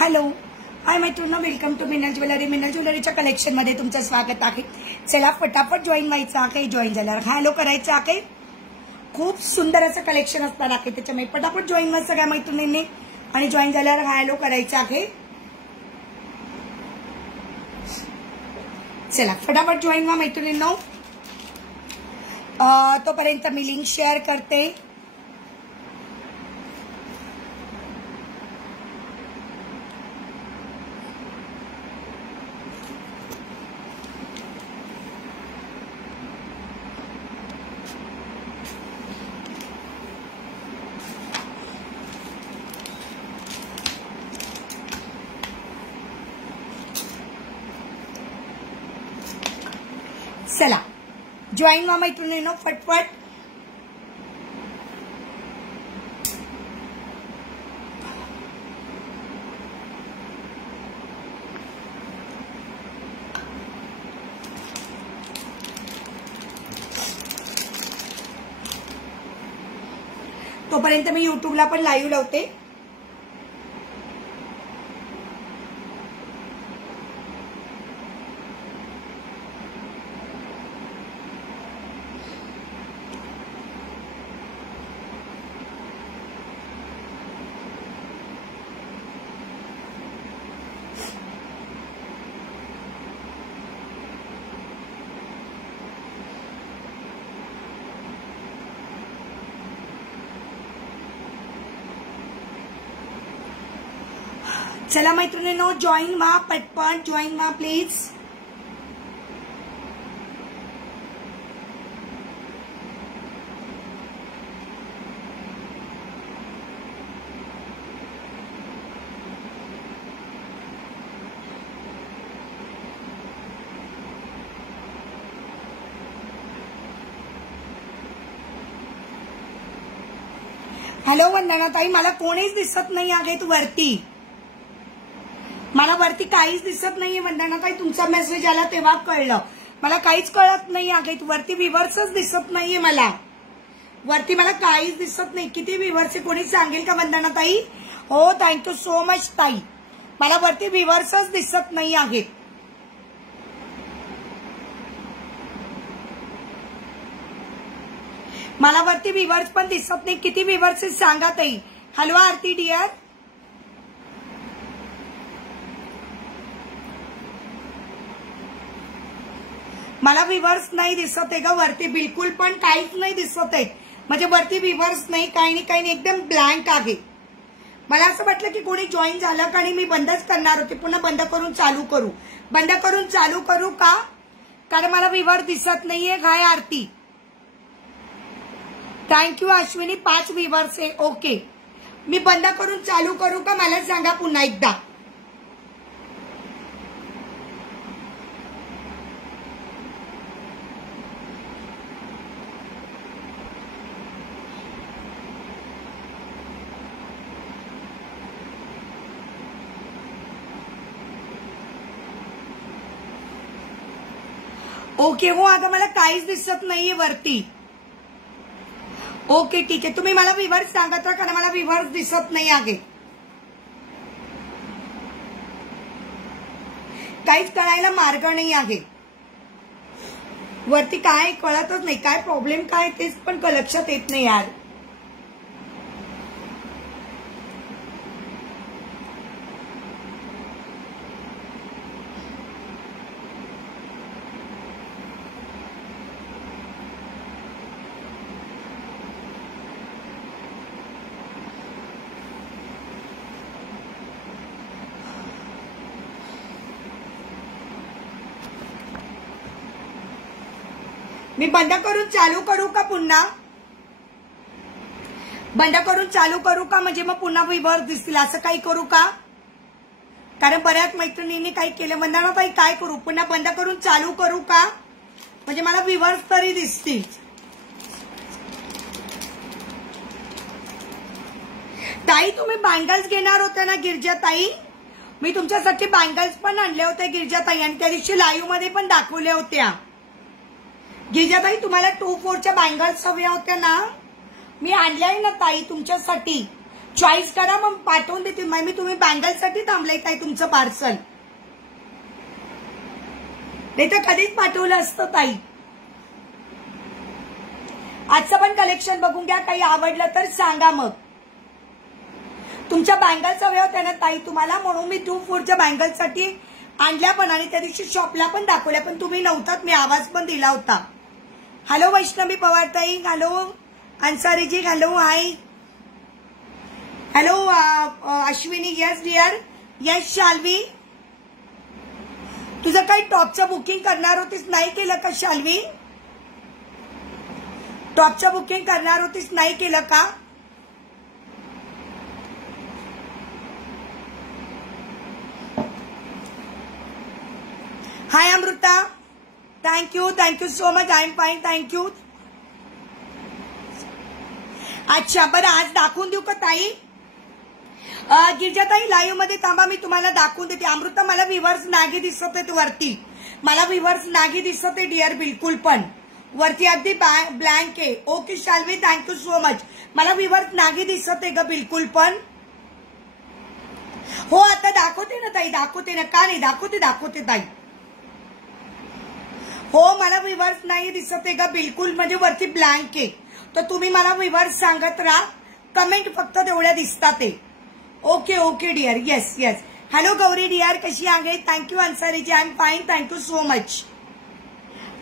Hello hi मैत्रिणींनो, welcome to Minal jewellery. Minal ज्वेलरीच्या collection मध्ये तुमचं स्वागत आहे. चला फटाफट जॉईन व्हायचं आहे. जॉईन झाल्यावर हॅलो करायचं आहे. खूप सुंदर असं कलेक्शन असणार आहे त्याच्यामुळे फटाफट जॉईन व्हा सगळ्या मैत्रिणींनी आणि जॉईन झाल्यावर हॅलो करायचं आहे. चला फटाफट जॉईन व्हा मैत्रिणींनो. तोपर्यंत मी लिंक शेअर करते. चला जॉईन व्हा मैत्रिणींनो फटफट. तोपर्यंत मी युट्यूबला पण लाईव्ह लावते. चला मैत्रिणींनो जॉईन व्हा पटपट. जॉईन व्हा प्लीज. हॅलो वंदना ताई, मला कोणीच दिसत नाही आहे तू वरती. मला वरती काहीच दिसत नाहीये वंदना ताई. तुमचा मेसेज आला तेव्हा कळलं. मला काहीच कळत नाही आहे. वरती व्ह्यूअर्सच दिसत नाहीये मला. वरती मला काहीच दिसत नाही. किती व्ह्यूअर्स आहे कोणी सांगेल का वंदना ताई? हो थँक्यू सो मच ताई. मला वरती व्ह्यूअर्सच दिसत नाही आहे. मला वरती व्ह्यूअर्स पण दिसत नाही. किती व्ह्यूअर्स सांगा ताई. हॅलो आरती डिअर. मला व्ह्यूअर्स नाही दिसत आहे ग वरती. बिलकुल पण काहीच नाही दिसत आहे. म्हणजे वरती व्ह्यूअर्स नाही, काही नाही, एकदम ब्लँक आहे. मला असं वाटलं की कोणी जॉईन झालं का आणि मी बंदच करणार होते. पुन्हा बंद करून चालू करू. बंद करून चालू करू का? कारण मला व्ह्यूअर दिसत नाहीये. काय आरती? थँक्यू अश्विनी. 5 व्ह्यूअर्स आहे. ओके, मी बंद करून चालू करू का मला सांगा पुन्हा एकदा. ओके हो, आता मला काहीच दिसत नाहीये वरती. ओके ठीक आहे, तुम्ही मला व्ह्यूअर्स सांगत राहा कारण मला व्ह्यूअर्स दिसत नाही आहे. काहीच कळायला मार्ग नाही आहे. वरती काय कळतच नाही. काय प्रॉब्लेम काय तेच पण लक्षात येत नाही यार. मी बंद करून चालू करू का पुन्हा? बंद करून चालू करू का? म्हणजे मग पुन्हा व्ह्यूअर्स दिसतील. असं काही करू का? कारण बऱ्याच मैत्रिणींनी काही केलं. वंदना ताई काय करू? पुन्हा बंद करून चालू करू का? म्हणजे मला व्ह्यूअर्स तरी दिसतील. ताई तुम्ही बँगल्स घेणार होत्या ना गिरजा ताई? मी तुमच्यासाठी बँगल्स पण आणले होते गिरजा ताई आणि त्या दिवशी लाईव्ह मध्ये पण दाखवल्या होत्या. गिरजाताई तुम्हाला 2-4च्या बँगल्स हव्या होत्या ना? मी आणल्या आहे ना ताई तुमच्यासाठी. चॉईस करा मग पाठवून देते मी. तुम्ही बँगलसाठी थांबलाय काय तुमचं पार्सल? नाही तर कधीच पाठवलं असतं ताई. आजचं पण कलेक्शन बघून घ्या, काही आवडलं तर सांगा. मग तुमच्या बँगलचा वेळ होता ना ताई तुम्हाला, म्हणून मी 2-4च्या बँगलसाठी आणल्या पण आणि त्या दिवशी शॉपला पण दाखवल्या, पण तुम्ही नव्हतात. मी आवाज पण दिला होता. हॅलो वैष्णवी पवार ताई, hello Ansariji, hello hi, hello Ashwini, yes dear, yes Shalvi. तुझं काही टॉपचं बुकिंग करणार होतीस, नाही केलं का शाल्वी? टॉपचं बुकिंग करणार होतीस, नाही केलं का? Hi Amruta, thank you so much, I am fine, thank you. अच्छा बरं, आज दाखवून देऊ का ताई? गिरजाताई लाईव्ह मध्ये थांबा, मी तुम्हाला दाखवून देते. अमृता मला व्ह्यूअर्स नागी दिसत आहेत वरती, मला व्ह्यूअर्स नागी दिसत आहे डिअर, बिलकुल पण वरती अगदी ब्लँक आहे. Okay Shalvi, thank you so much. मला व्ह्यूअर्स नागी दिसत आहे ग बिलकुल पण. हो आता दाखवते ना ताई, दाखवते ना, का नाही दाखवते ताई. हो मला व्ह्यूअर्स नाही दिसत आहे ग बिलकुल, म्हणजे वरती ब्लँक आहे. तर तुम्ही मला व्ह्यूअर्स सांगत राहा, कमेंट फक्त तेवढ्या दिसतात ते. Okay dear, yes. Hello Gauri dear, कशी आहे? Thank you Ansariji, I am fine, thank you so much.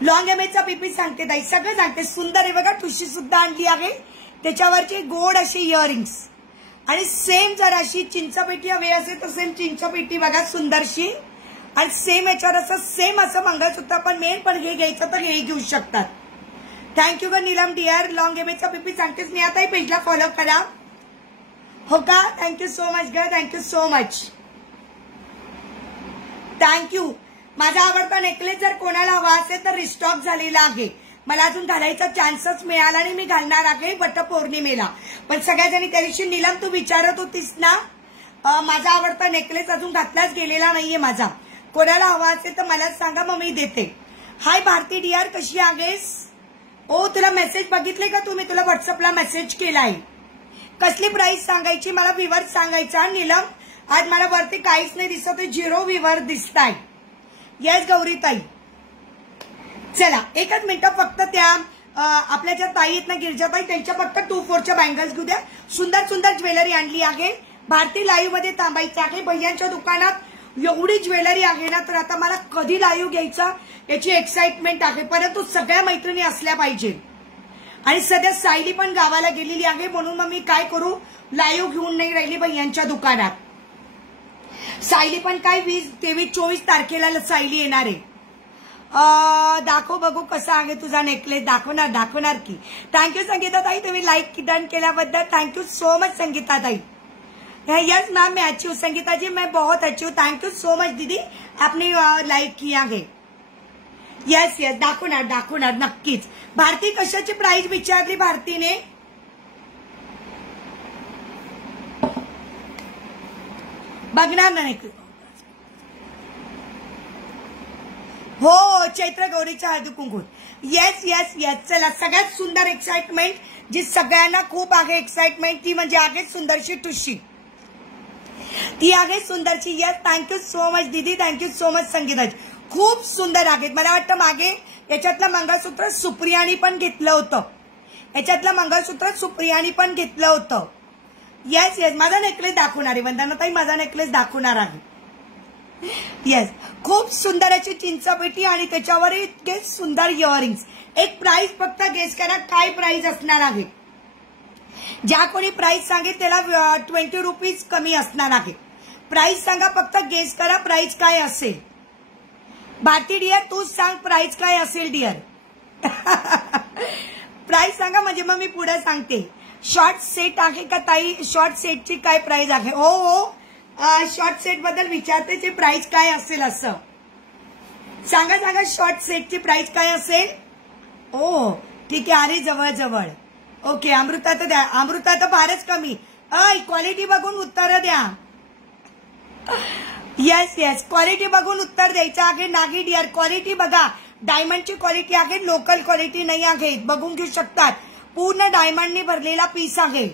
Long एमएचा पीपी सांगते ताई, सगळं सांगते. सुंदर आहे बघा, ठुशी सुद्धा आणली आहे, त्याच्यावरचे गोड असे इयरिंग्स आणि सेम जर अशी चिंचपेटी हवी असेल तर सेम चिंचपेटी बघा सुंदरशी, आणि सेम याच्यावर असं मंगळसूत्र. पण मेन पण हे घ्यायचं तर हे घेऊ शकतात. थँक्यू ग नीलम डिअर. लॉंग एमएचा पीपी सांगतेस मी आता, पेजला फॉलो करा हो का? थँक्यू सो मच ग, थँक्यू सो मच, थँक्यू. माझा आवडता नेकलेस जर कोणाला हवा असेल तर रिस्टॉक झालेला आहे, मला अजून घालायचा चान्सच मिळाला आणि मी घालणार आहे वटपौर्णिमेला. पण सगळ्या जणी त्या दिवशी नीलम तू विचारत होतीस ना, माझा आवडता नेकलेस अजून घातलाच गेलेला नाहीये माझा. कोणाला हवा असेल तर मला सांगा, मग मी देते. हाय भारती डिअर, कशी आहेस? ओ तुला मेसेज बघितले का तुम्ही? तुला व्हॉट्सअपला मेसेज केलाय. कसली प्राइस सांगायची मला व्ह्यूअर्स सांगायचा. नीलम आज मला वरती काहीच नाही दिसत, 0 व्ह्यूअर दिसताय. येस गौरीताई, चला एकच मिनिट फक्त. त्या आपल्या ज्या ताई आहेत ना गिरजाताई, त्यांच्या फक्त 2-4च्या बँगल्स घेऊ द्या. सुंदर ज्वेलरी आणली आहे. भारती लाईव्ह मध्ये थांबायचं आहे. भैयांच्या दुकानात एवढी ज्वेलरी आहे ना, तर आता मला कधी लाईव्ह घ्यायचा याची एक्साइटमेंट आहे, परंतु सगळ्या मैत्रिणी असल्या पाहिजे. आणि सध्या सायली पण गावाला गेलेली आहे, म्हणून मग मी काय करू, लाईव्ह घेऊन नाही राहिली भैयांच्या दुकानात. सायली पण काय 23-24 तारखेला सायली येणार आहे. दाखव बघू कसा आहे तुझा नेकलेस. दाखवणार की. थँक्यू संगीता ताई, तुम्ही लाईक डन केल्याबद्दल थँक्यू सो मच संगीता ताई. यस मैम मैं अच्छी हूँ संगीता जी, मैं बहुत अच्छी हूँ. थैंक यू सो मच दीदी, आपने लाइक किया है. यस दाखवणार नक्कीच. भारती कशाची प्राइस विचारली भारतीने? बघणार नाही हो. चैत्र गौरीच्या हळदी कुंकू. येस. चला सगळ्यात सुंदर एक्साइटमेंट जी सगळ्यांना खूप आहे एक्साइटमेंट, ती म्हणजे आहे सुंदरशी ठुशी. ती आहे सुंदरची. यस थँक्यू सो मच दीदी, थँक्यू सो मच संगीताजी. खूप सुंदर आहेत. मला वाटतं मागे याच्यातलं मंगळसूत्र सुप्रियानी पण घेतलं होतं. येस माझा नेकलेस दाखवणार आहे वंदनाताई, माझा नेकलेस दाखवणार आहे. येस खूप सुंदर अशी चिंचपेटी आणि त्याच्यावर इतके सुंदर इयरिंग्स. एक प्राइस फक्त गेस करा काय प्राइस असणार आहे. ज्या कोणी प्राइस सांगेल त्याला 20 रुपीज कमी असणार आहे. प्राइस सांगा, फक्त गेस करा प्राइस काय असेल. भारती डिअर तूच सांग प्राइस काय असेल डिअर. प्राइस सांगा म्हणजे मग मी पुढे सांगते. शॉर्ट सेट आहे का ताई? शॉर्ट सेटची काय प्राइस आहे? हो शॉर्ट सेट बद्दल विचारते, ची प्राइस काय असेल असं सांगा. शॉर्ट सेटची प्राइस काय असेल? ओ ठीक आहे, अरे जवळ. ओके अमृता तर द्या. अमृता तर फारच कमी. क्वालिटी बघून उत्तर द्या. येस क्वालिटी बघून उत्तर द्यायचं आहे. नागी डिअर क्वालिटी बघा, डायमंडची क्वालिटी आहे, लोकल क्वालिटी नाही आहे. बघून घेऊ शकतात. पूर्ण डायमंडने भरलेला पीस आहे.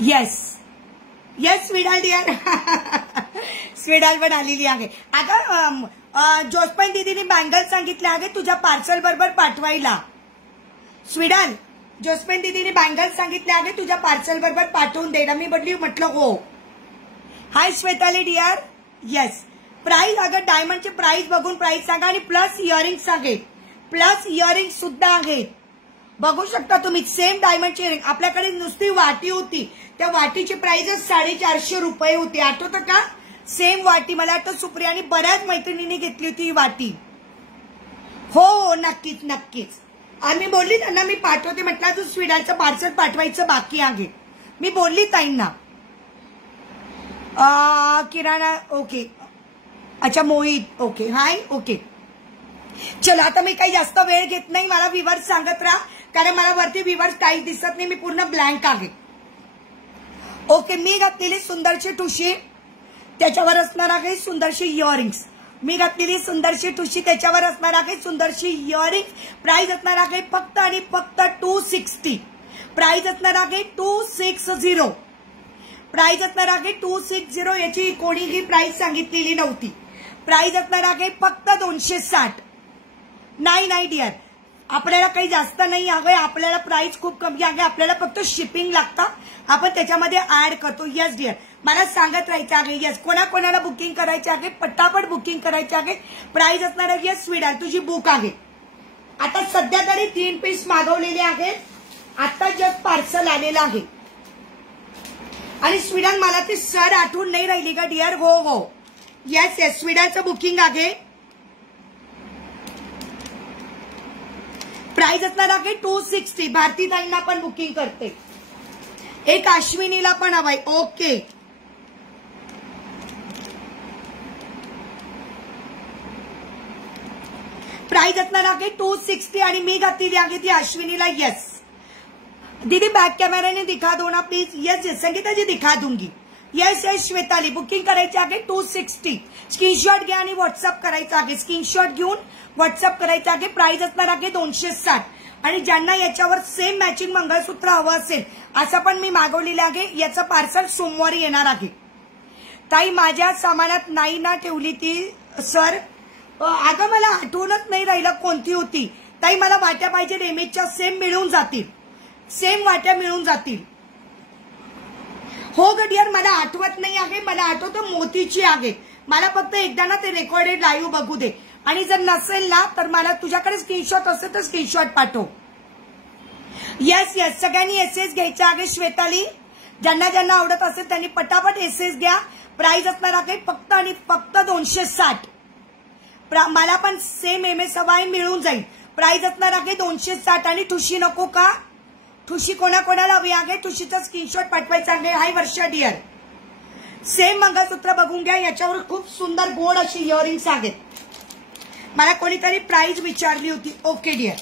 येस येस स्वीडाल डिअर स्वीडाल पण आलेली आहे. आता जोसपन दीदीने बँगल सांगितले आहे तुझ्या पार्सल बरोबर पाठवायला. स्वीडाल जोसपन दीदीने बँगल सांगितले आहे तुझ्या पार्सल बरोबर पाठवून द्यायला. मी म्हटलं हो. हाय श्वेताली डिअर. येस प्राइस अगर डायमंडचे प्राइस बघून प्राइस सांगा आणि प्लस इयरिंग्स आहेत. प्लस इयरिंग्स सुद्धा आहेत. बघू शकता तुम्ही सेम डायमंडची इयरिंग. आपल्याकडे नुसती वाटी होती त्या वाटीची प्राइस 450 रुपये होती. आठवतं का? सेम वाटी मला वाटतं सुप्रिया आणि बऱ्याच मैत्रिणींनी घेतली होती ही वाटी. हो नक्कीच नक्कीच. आम्ही बोलली त्यांना मी पाठवते म्हटलं अजून स्वीडालचं पार्सल पाठवायचं बाकी आहे. मी बोलली ताईंना. किराणा ओके. अच्छा मोहित ओके. हाय ओके. चलो आता मी काही जास्त वेळ घेत नाही. मला व्ह्यूअर्स सांगत राहा कारण मला वरती व्ह्यूअर्स काहीच दिसत नाही. मी पूर्ण ब्लँक आहे. ओके मी घातलेली सुंदरशी ठुशी त्याच्यावर असणार आहे सुंदरशी इयरिंग्स. मी घातलेली सुंदरशी ठुशी त्याच्यावर असणार आहे सुंदरशी इयरिंग्स. प्राइस असणार आहे फक्त आणि फक्त 260. प्राइस असणार आहे 260. प्राइस असणार आहे 260. याची कोणीही प्राइस सांगितलेली नव्हती. प्राइस असणार आहे फक्त 260. नाही नाही डिअर आपल्याला काही जास्त नाही आहे. आपल्याला प्राइस खूप कमी आहे. आपल्याला फक्त शिपिंग लागतं. आपण त्याच्यामध्ये ऍड करतो. येस डिअर मला सांगत राहायचं आहे. येस कोणाकोणाला बुकिंग करायचे आहे पटापट बुकिंग करायचे आहे. प्राइस असणार आहे. येस स्वीडाल तुझी बुक आहे. आता सध्या तरी 3 पीस मागवलेले आहेत. आता जस्ट पार्सल आलेलं आहे. आणि स्वीडाल मला ती सर आठवून नाही राहिली का डिअर. हो हो येस येस स्वीडालचं बुकिंग आहे. प्राइस असणार आहे 260. भारती ताईंना पण बुकिंग करते. एक अश्विनीला पण हवाय. ओके प्राइस असणार आहे 260 आणि मी घातलेली आहे ती अश्विनीला. येस दीदी बैक कैमरे ने दिखा दो ना प्लीज. यस यस संगीता जी दिखा दूंगी. यस यस श्वेताली बुकिंग करायची आहे 260. स्क्रीनशॉट घ्या आणि व्हॉट्सअप करायचं आहे. स्क्रीनशॉट घेऊन व्हॉट्सअप करायचं आहे. प्राइस असणार आहे 260. आणि ज्यांना याच्यावर सेम मॅचिंग मंगळसूत्र हवं असेल असं पण मी मागवलेलं आहे. याचं पार्सल सोमवारी येणार आहे. ताई माझ्या सामानात नाही ना ठेवली ती सर. अगं मला आठवणच नाही राहिलं कोणती होती. ताई मला वाट्या पाहिजे रेमेजच्या सेम मिळून जातील. सेम वाट्या मिळून जातील. हो गडियर मला आठवत नाही आहे. मला आठवतं मोतीची आहे. मला फक्त एकदा ना ते रेकॉर्डेड लाईव्ह बघू दे. आणि जर नसेल ना तर मला तुझ्याकडे स्क्रीनशॉट असेल तर स्क्रीनशॉट पाठव. येस येस सगळ्यांनी एसएस घ्यायचा आहे. श्वेताली ज्यांना ज्यांना आवडत असेल त्यांनी पटापट एसएस घ्या. प्राइस असणार आहे फक्त आणि फक्त 260. मला पण सेम एमएस हवाय मिळून जाईल. प्राइस असणार आहे 260. आणि ठुशी नको का? ठुशी कोणाकोणाला हवी आहे ठुशीचा स्क्रीनशॉट पाठवायचा आहे. हाय वर्षा डिअर सेम मंगळसूत्र बघून घ्या. याच्यावर खूप सुंदर गोड अशी इयरिंग्स आहेत. मला कोणीतरी प्राइस विचारली होती. ओके डिअर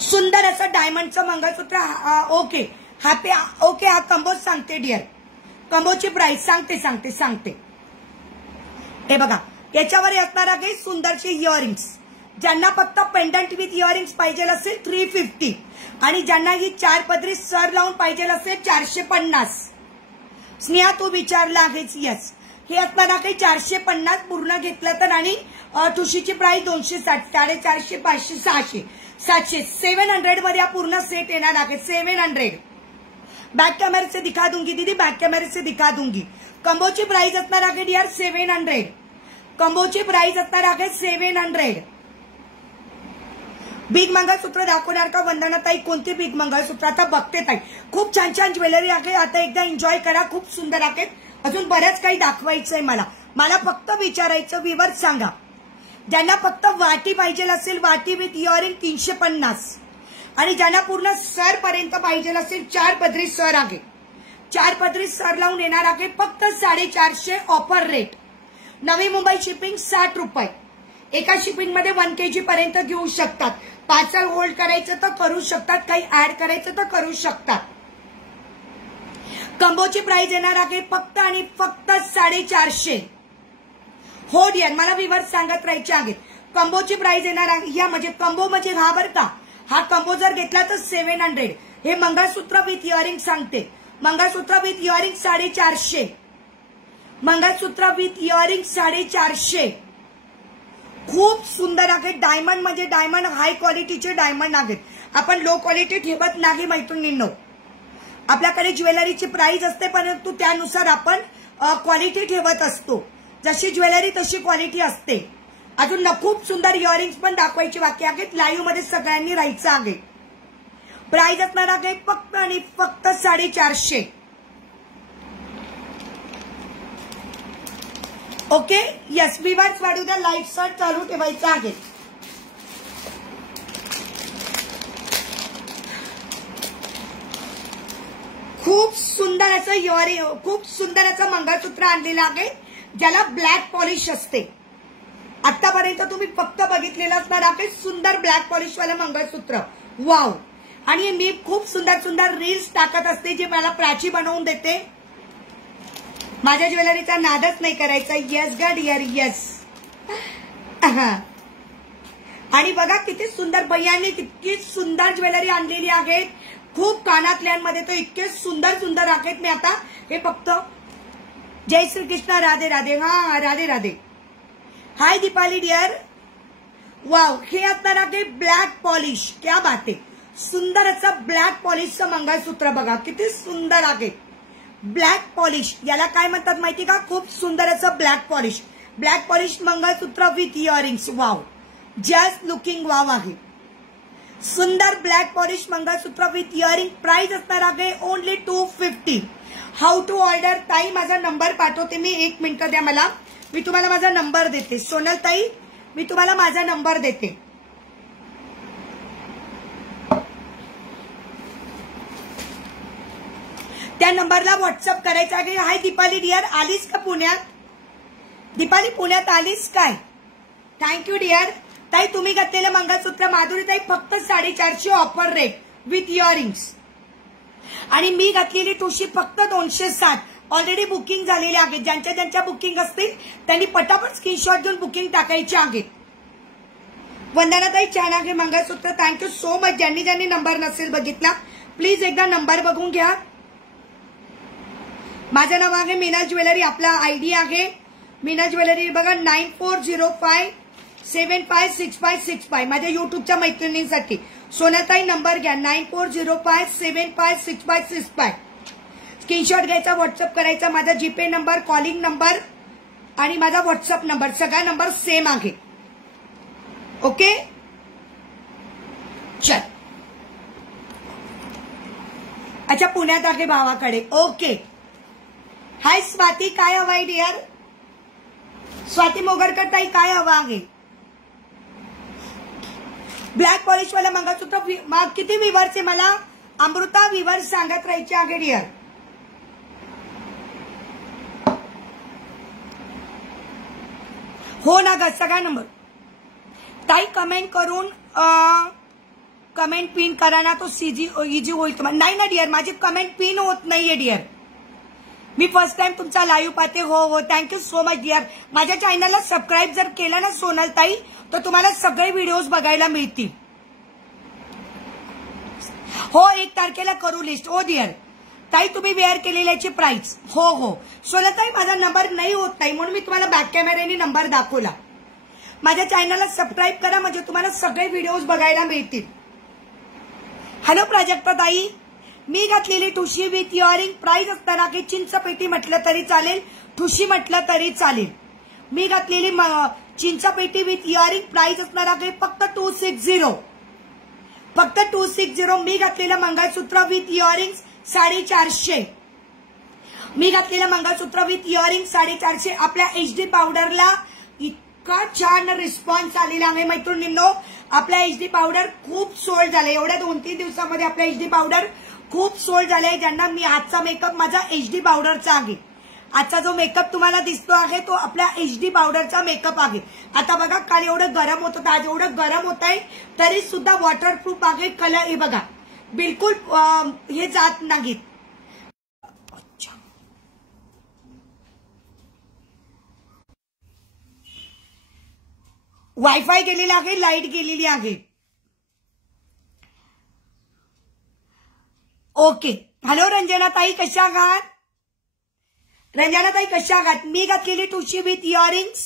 सुंदर असं डायमंडचं मंगळसूत्र. ओके हॅपी ओके हा कंबोज सांगते डिअर. कंबोची प्राइस सांगते. हे बघा याच्यावर असणार आहे सुंदरची इयरिंग्स. ज्यांना फक्त पेंडंट विथ इयरिंग्स पाहिजे असेल 350. आणि ज्यांना ही 4 पदरी सर लावून पाहिजे असेल 450. स्नेहा तू विचारला आहेस. येस हे असणार आहे 450 पूर्ण घेतलं तर. आणि ठुशीची प्राइस 260. 450 500 600 700 700 मध्ये हा पूर्ण सेट येणार आहे. 700. बैक कैमरे से दिखा दूंगी दीदी. बैक कैमरे से दिखा दूंगी. कंबोची प्राइस असणार आहे डिअर 700. कंबोची प्राइस असणार आहे 700. बिग मंगळसूत्र दाखवणार का वंदनाताई? कोणती बिग मंगळसूत्र? आता बघते ताई. खूप छान छान ज्वेलरी आहे. आता एकदा एन्जॉय करा. खूप सुंदर आहे. अजून बऱ्याच काही दाखवायचंय मला. मला फक्त विचारायचं विवर सांगा. ज्यांना फक्त वाटी पाहिजे असेल वाटी विथ इयरिंग 350. आणि ज्यांना पूर्ण सर पर्यंत पाहिजे असेल 4 पदरी सर आहे. 4 पदरी सर लावून येणार आहे फक्त 450 offer rate. Navi Mumbai shipping 60 रुपये. एका शिपिंग मध्ये 1 kg पर्यंत घेऊ शकतात. पार्सल होल्ड करायचं तर करू शकतात. काही ऍड करायचं तर करू शकतात. कंबोची प्राइस येणार आहे फक्त आणि फक्त 450. हो डिअर मला विवर्स सांगत राहायचे आहेत. कंबोची प्राइस येणार आहे. या म्हणजे कंबो म्हणजे हा बरं का. हा कंबो जर घेतला तर 700. हे मंगळसूत्र विथ इयरिंग सांगते. Mangalsutra with earring 450. Mangalsutra with earring 450. खूप सुंदर आहेत. डायमंड म्हणजे डायमंड हाय क्वालिटीचे डायमंड आहेत. आपण लो क्वालिटी ठेवत नाही मैत्रिणींनो. आपल्याकडे ज्वेलरीची प्राइस असते परंतु त्यानुसार आपण क्वालिटी ठेवत असतो. जशी ज्वेलरी तशी क्वालिटी असते. अजून खूप सुंदर इयरिंग्स पण दाखवायची बाकी आहेत. लाईव्ह मध्ये सगळ्यांनी राहायचं आहे. प्राइस असणार आहे फक्त आणि फक्त 450. ओके यस विवर्स वाढू द्या. लाईट सर्च चालू ठेवायचं आहे. खूप सुंदर असं इयरिंग खूप सुंदर असं मंगळसूत्र आणलेलं आहे ज्याला ब्लॅक पॉलिश असते. आतापर्यंत तुम्ही फक्त बघितलेलं असणार आहे सुंदर ब्लॅक पॉलिश वाला मंगळसूत्र. वाव. आणि मी खूप सुंदर सुंदर रील्स टाकत असते जे मला प्राची बनवून देते. माझ्या ज्वेलरीचा नादच नाही करायचा. येस ग डिअर येस. आणि बघा किती सुंदर भैयांनी किती सुंदर ज्वेलरी आणलेली आहे. खूप कानातल्यांमध्ये तर इतके सुंदर सुंदर आहेत. मी आता हे फक्त जय श्री कृष्ण राधे राधे. हा राधे राधे. हाय दीपाली डिअर. वाव हे असणार आहे ब्लॅक पॉलिश. क्या बात आहे. सुंदर असं ब्लॅक पॉलिशचं मंगळसूत्र बघा किती सुंदर आहे. ब्लॅक पॉलिश याला काय म्हणतात माहिती का. खूप सुंदर असं black polish. Black polish mangalsutra with earrings. Wow just looking wow आहे. सुंदर black polish mangalsutra with earring. Price असणार आहे ओनली 250. How to order. ताई माझा नंबर पाठवते मी. 1 मिनिट द्या मला. मी तुम्हाला माझा नंबर देते. सोनल ताई मी तुम्हाला माझा नंबर देते. त्या नंबरला व्हॉट्सअप करायचा आहे. Hi Deepali dear. आलीस का पुण्यात. दीपाली पुण्यात आलीस काय. Thank you dear. ताई तुम्ही घातलेलं मंगळसूत्र माधुरी ताई फक्त 450 ऑफर रेट विथ इयरिंग्स. आणि मी घातलेली ठुशी फक्त 260. ऑलरेडी बुकिंग झालेली आहे. ज्यांच्या ज्यांच्या बुकिंग असतील त्यांनी पटापट स्क्रीनशॉट घेऊन बुकिंग टाकायची आहेत. वंदनाताई छान आहे मंगळसूत्र. Thank you so much. ज्यांनी ज्यांनी नंबर नसेल बघितला प्लीज एकदा नंबर बघून घ्या. माझं नाव आहे मीना ज्वेलरी. आपला आयडी आहे मीना ज्वेलरी. बघा 9405756565. माझ्या युट्यूबच्या मैत्रिणींसाठी. सोनाताई नंबर घ्या 9405756565. स्क्रीनशॉट घ्यायचा व्हॉट्सअप करायचा. माझा जीपे नंबर कॉलिंग नंबर आणि माझा व्हॉट्सअप नंबर सगळा नंबर सेम आहे. ओके चल. अच्छा पुण्यात आहे भावाकडे. ओके. हाय स्वाती काय हवाय डिअर. स्वाती मोगरकर ताई काय हवा आहे. ब्लॅक पॉलिश वाला मंगळसूत्र किती विवर्स आहे मला अमृता विवर्स सांगत राहायचे आहे डिअर. हो ना ग सगळा नंबर. ताई कमेंट करून कमेंट पिन करा ना तो इझी होईल तुम्हाला. नाही ना डिअर माझी कमेंट पिन होत नाहीये डिअर. मी फर्स्ट टाइम तुमचा लाईव्ह पाहते. हो हो थँक्यू सो मच डिअर. माझ्या चॅनलला सबस्क्राईब जर केलं ना सोनल ताई तर तुम्हाला सगळे व्हिडिओज बघायला मिळतील. हो 1 तारखेला करू लिस्ट. हो डिअर. ताई तुम्ही वेअर केलेल्याची प्राइस. हो हो सोनल ताई माझा नंबर नाही होत नाही म्हणून मी तुम्हाला बॅक कॅमेऱ्याने नंबर दाखवला. माझ्या चॅनलला सबस्क्राईब करा म्हणजे तुम्हाला सगळे व्हिडिओज बघायला मिळतील. हॅलो प्राजक्ता ताई. मी घातलेली ठुशी विथ इयरिंग प्राइस असताना की चिंचपेटी म्हटलं तरी चालेल ठुशी म्हटलं तरी चालेल. मी घातलेली चिंचपेटी विथ इयरिंग प्राइस असणार आहे फक्त 260. फक्त 260. मी घातलेलं मंगळसूत्र विथ इयरिंग 450. मी घातलेलं मंगळसूत्र विथ इयरिंग 450. आपल्या HD पावडरला इतका छान रिस्पॉन्स आलेला आहे मैत्रिणींनो. आपल्या HD पावडर खूप सोल्ड झाले. एवढ्या 2-3 दिवसामध्ये आपल्या HD पावडर खूप सोल्ड झाले. ज्यांना मी हातचा मेकअप माझा HD पावडरचा आहे. आजचा जो मेकअप तुम्हाला दिसतो आहे तो आपल्या HD पावडरचा मेकअप आहे. आता बघा काल एवढं गरम होत होतं आज एवढं गरम होत आहे तरी सुद्धा वॉटरप्रूफ आहे. कलर हे बघा बिलकुल हे जात नाहीत. वायफाय गेलेला आहे लाईट गेलेली आहे. ओके हॅलो रंजना ताई, कशा आहात? रंजना ताई कशा आहात? मी घातलेली टुशी विथ इयरिंग्स,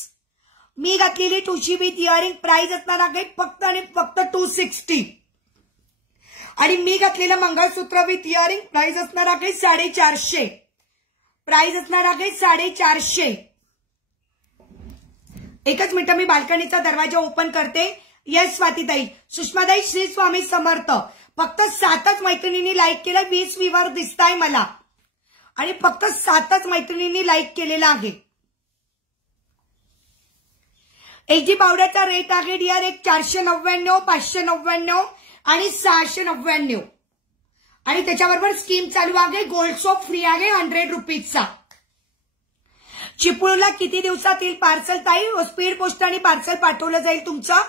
मी घातलेली टुशी विथ इयरिंग प्राइस असणार आहे फक्त आणि फक्त 260. आणि मी घातलेलं मंगळसूत्र विथ इयरिंग प्राइस असणार आहे 450. प्राइस असणार आहे 450. एकच मिनिट, मी बाल्कनीचा दरवाजा ओपन करते. यस स्वातीताई, सुषमाताई, श्री स्वामी समर्थ. फक्त 7च मैत्रिणींनी लाईक केलं, 20 व्ह्यूवर दिसताय मला, आणि फक्त 7च मैत्रिणींनी लाईक केलेला आहे. एचडी पावडरचा रेट आहे डिअर एक 499, 599 आणि 699. आणि त्याच्याबरोबर स्कीम चालू आहे, गोल्ड सोप फ्री आहे 100 रुपीजचा. चिपळूणला किती दिवसात येईल पार्सल ताई? स्पीड पोस्टाने पार्सल पाठवलं जाईल तुमचं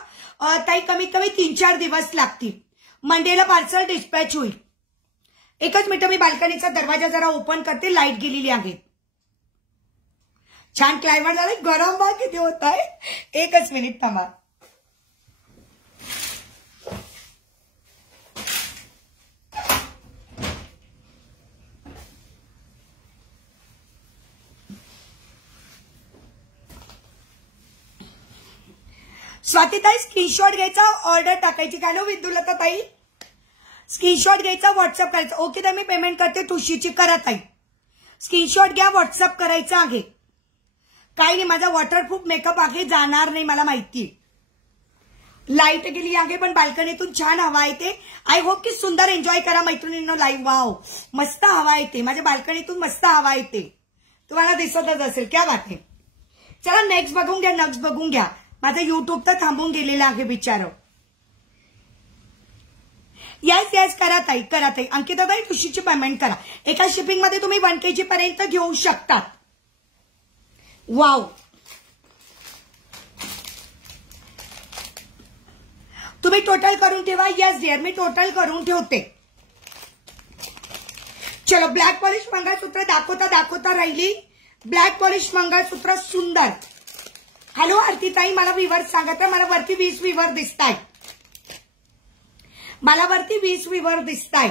ताई, कमीत कमी 3-4 दिवस लागतील. मंडेला पार्सल डिस्पॅच होईल. एकच मिनिट, मी बाल्कनीचा दरवाजा जरा ओपन करते, लाईट गेलेली आहे. छान क्लायमेट झालं, गरम बा किती होत आहे. एकच मिनिट थांबा. स्वातीताई, स्क्रीनशॉट घ्यायचा, ऑर्डर टाकायची. हॅलो विद्युलता ताई, स्क्रीनशॉट घ्यायचा, व्हॉट्सअप करायचा. ओके, तर मी पेमेंट करते ठुशीची. करा ताई, स्क्रीनशॉट घ्या, व्हॉट्सअप करायचा आहे. काही नाही, माझा वॉटरप्रूफ मेकअप आहे, जाणार नाही, मला माहिती. लाईट गेली आहे पण बाल्कनीतून छान हवा येते. आय होप की सुंदर एन्जॉय करा मैत्रिणींनो लाईव्ह. वाव, मस्त हवा येते, माझ्या बाल्कनीतून मस्त हवा येते, तुम्हाला दिसतच असेल. क्या बात आहे. चला नेक्स्ट बघून घ्या, नेक्स्ट बघून घ्या. माझं युट्यूब तर थांबून गेलेलं आहे बिचारं. येस येस, करा ताई, करा ताई. अंकिता ताई, टुशीची पेमेंट करा. एका शिपिंग मध्ये तुम्ही 1 kg पर्यंत घेऊ शकतात. वाव, तुम्ही टोटल करून ठेवा. येस डिअर, मी टोटल करून ठेवते. चलो, ब्लॅक पॉलिश मंगळसूत्र दाखवता दाखवता राहिली. ब्लॅक पॉलिश मंगळसूत्र सुंदर. हॅलो आरती ताई, मला व्ह्यूवर सांगा तर. मला वरती 20 व्ह्यूवर दिसताय, मला वरती 20 व्ह्यूवर दिसताय.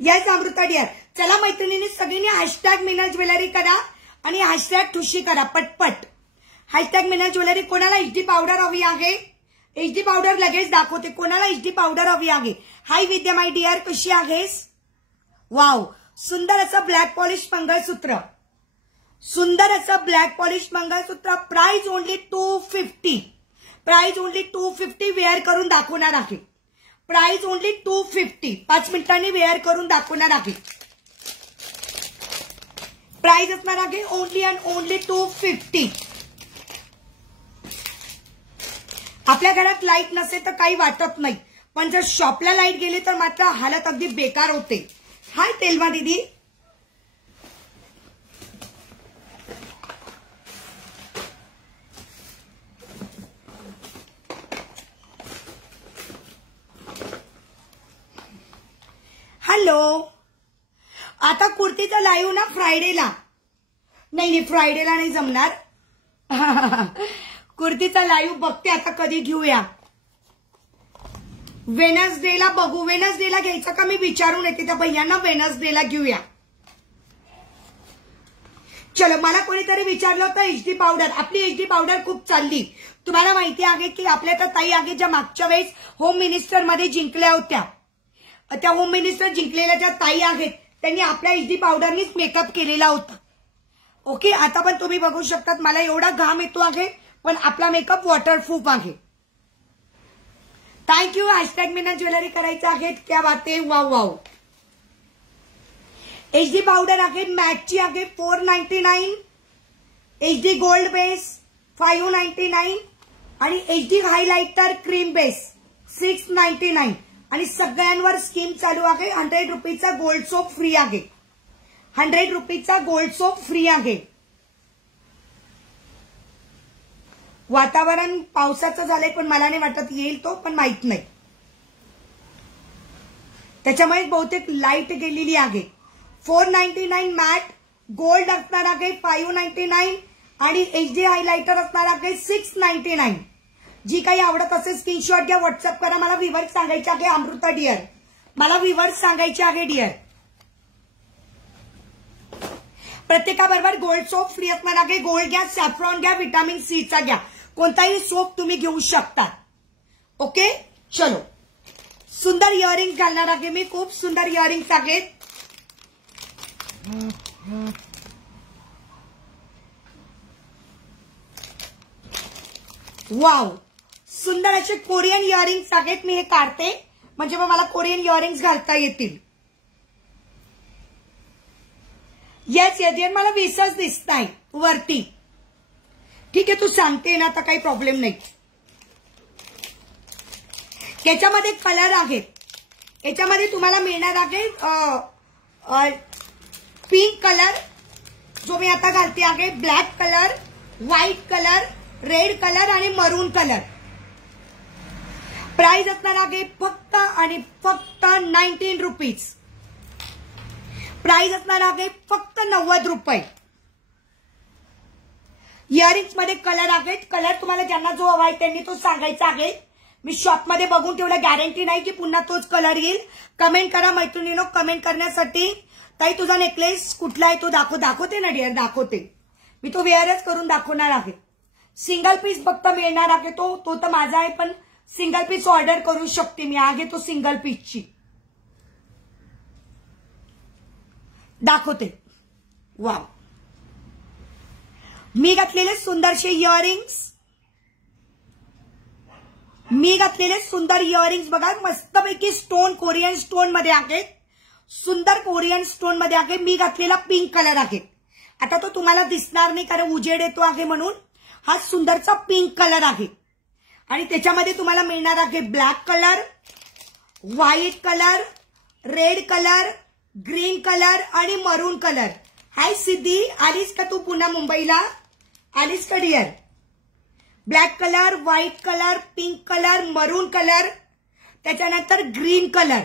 Yes Amruta dear. चला मैत्रिणींनी सगळींनी हॅशटॅग मीना ज्वेलरी करा आणि हॅशटॅग ठुशी करा पटपट. Hashtag Meena jewellery. कोणाला एचडी पावडर हवी आहे? एचडी पावडर लगेच दाखवते. कोणाला एचडी पावडर हवी आहे? हाय विद्या माय डिअर, कशी आहेस? वाव, सुंदर असं ब्लॅक पॉलिश मंगळसूत्र, सुंदर असं black polish mangalsutra. Price only 250. Price only 250. Wear करून दाखवणार आहे. Price only 250. 5 मिनिटांनी वेअर करून दाखवणार आहे. प्राइस असणार आहे ओनली अँड ओनली 250. आपल्या घरात लाईट नसेल तर काही वाटत नाही, पण जर शॉपला लाईट गेली तर मात्र हालत अगदी बेकार होते. हाय तेलमा दीदी. हॅलो, आता कुर्तीचा लाईव्ह ना फ्रायडेला. नाही, फ्रायडेला नाही जमणार. कुर्तीचा लाईव्ह बघते आता कधी घेऊया. वेनसडेला बघू. वेनसडेला घ्यायचं का मी विचारून येते त्या भैयांना. वेनसडेला घेऊया. चलो, मला कोणीतरी विचारलं होतं एचडी पावडर. आपली एचडी पावडर खूप चालली. तुम्हाला माहिती आहे की आपल्या तर ताई आहे ज्या मागच्या वेळेस होम मिनिस्टर मध्ये जिंकल्या होत्या. त्या होम मिनिस्टर जिंकलेल्या ज्या ताई आहेत त्यांनी आपल्या एचडी पावडरनीच मेकअप केलेला होता. ओके, आता पण तुम्ही बघू शकतात मला एवढा घाम येतो आहे पण आपला मेकअप वॉटरप्रूफ आहे. थँक्यू. हॅशटॅग मीना ज्वेलरी करायचं आहे. क्या बात आहे. Wow wow. एचडी पावडर आहे मॅटची आहे 499. एचडी गोल्ड बेस 599 आणि एचडी हायलाइटर क्रीम बेस 699. आणि सगळ्यांवर स्कीम चालू आहे. 100 रुपीचा गोल्ड सोप फ्री आहे. 100 रुपीचा गोल्ड सोप फ्री आहे. वातावरण पावसाचं झालंय पण मला नाही वाटत येईल तो, पण माहित नाही. त्याच्यामुळे बहुतेक लाईट गेलेली आहे. 499 मॅट गोल्ड असणार आहे 599 आणि एचडी हायलाइटर असणार आहे 699. जी काही आवडत असेल स्क्रीनशॉट घ्या, व्हॉट्सअप करा. मला व्ह्यूवर सांगायचे आहे अमृता डिअर. मला व्ह्यूअर्स सांगायचे आहे डिअर. प्रत्येकाबरोबर गोल्ड सोप फ्री असणार आहे. गोल्ड घ्या, सॅफ्रॉन घ्या, व्हिटॅमिन सीचा घ्या, कोणताही सोप तुम्ही घेऊ शकता. ओके चलो. सुंदर इयरिंग्स घालणार आहे मी, खूप सुंदर इयरिंग्स आहेत. वाव, सुंदर असे कोरियन इयरिंग्स आहेत. मी हे काढते म्हणजे मग मला कोरियन इयरिंग्स घालता येतील. येस येस, मला 20च दिसत आहे वरती. ठीक आहे, तू सांगते ना, तर काही प्रॉब्लेम नाही. याच्यामध्ये कलर आहेत. याच्यामध्ये तुम्हाला मिळणार आहे पिंक कलर जो मी आता घालते आहे, black colour, white colour, red colour आणि मरून कलर. प्राइस असणार आहे फक्त आणि फक्त 19 रुपीज. प्राइस असणार आहे फक्त 90 रुपये. इयरिंग्स मध्ये कलर आहेत. कलर तुम्हाला ज्यांना जो हवा आहे त्यांनी तो सांगायचा आहे. मी शॉपमध्ये बघून ठेवलं, गॅरंटी नाही की पुन्हा तोच कलर येईल. कमेंट करा मैत्रिणींनो. कमेंट करण्यासाठी ताई तुझा नेकलेस कुठला आहे तो दाखवते ना डिअर, दाखवते. मी तो वेअरच करून दाखवणार आहे. सिंगल पीस फक्त मिळणार आहे तो तर माझा आहे, पण सिंगल पीस ऑर्डर करू शकते मी. आहे तो सिंगल पीसची दाखवते. वाव, मी घातलेले सुंदरसे इयरिंग्स, बघा मस्तपैकी स्टोन, कोरियन स्टोन मध्ये आहेत. सुंदर कोरियन स्टोन मध्ये आहे. मी घातलेला पिंक कलर आहे. आता तो तुम्हाला दिसणार नाही कारण उजेड येतो आहे म्हणून. हा सुंदरचा पिंक कलर आहे आणि त्याच्यामध्ये तुम्हाला मिळणार आहे black colour, white colour, red colour, green colour आणि मरून कलर. हाय सिद्धी, आलीस का तू पुन्हा मुंबईला? आलीस का dear? Black colour, white colour, pink colour, maroon colour, त्याच्यानंतर ग्रीन कलर.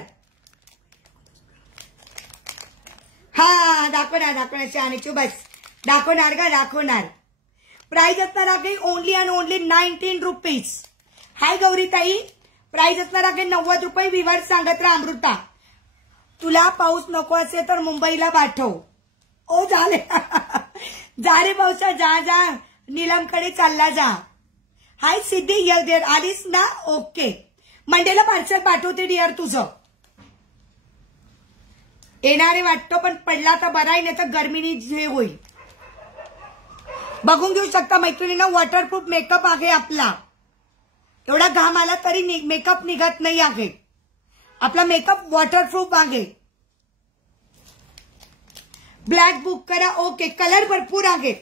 हा दाखवणार शहाणीचू, बस दाखवणार का? दाखवणार. प्राइस असणार आहे only and only 19 rupees. Hi गौरीताई, प्राइस असणार आहे 90 रुपये. विवर सांगत राहा. अमृता, तुला पाऊस नको असेल तर मुंबईला पाठव. ओ झाले जा रे पावसा, जा नीलमकडे चालला जा. हाय सिद्धी, यल डिअर, आलीस ना? ओके, मंडेला पार्सल पाठवते डिअर तुझं. येणारे वाटतो पण पडला तर बरा आहे, नाही तर गर्मीनी जे होईल. बघून घेऊ शकता मैत्रिणींना. वॉटरप्रूफ मेकअप आहे आपला. एवढा घाम आला तरी मेकअप निघत नाही आहे. आपला मेकअप वॉटरप्रूफ आहे. ब्लॅक बुक करा. ओके, कलर भरपूर आहे.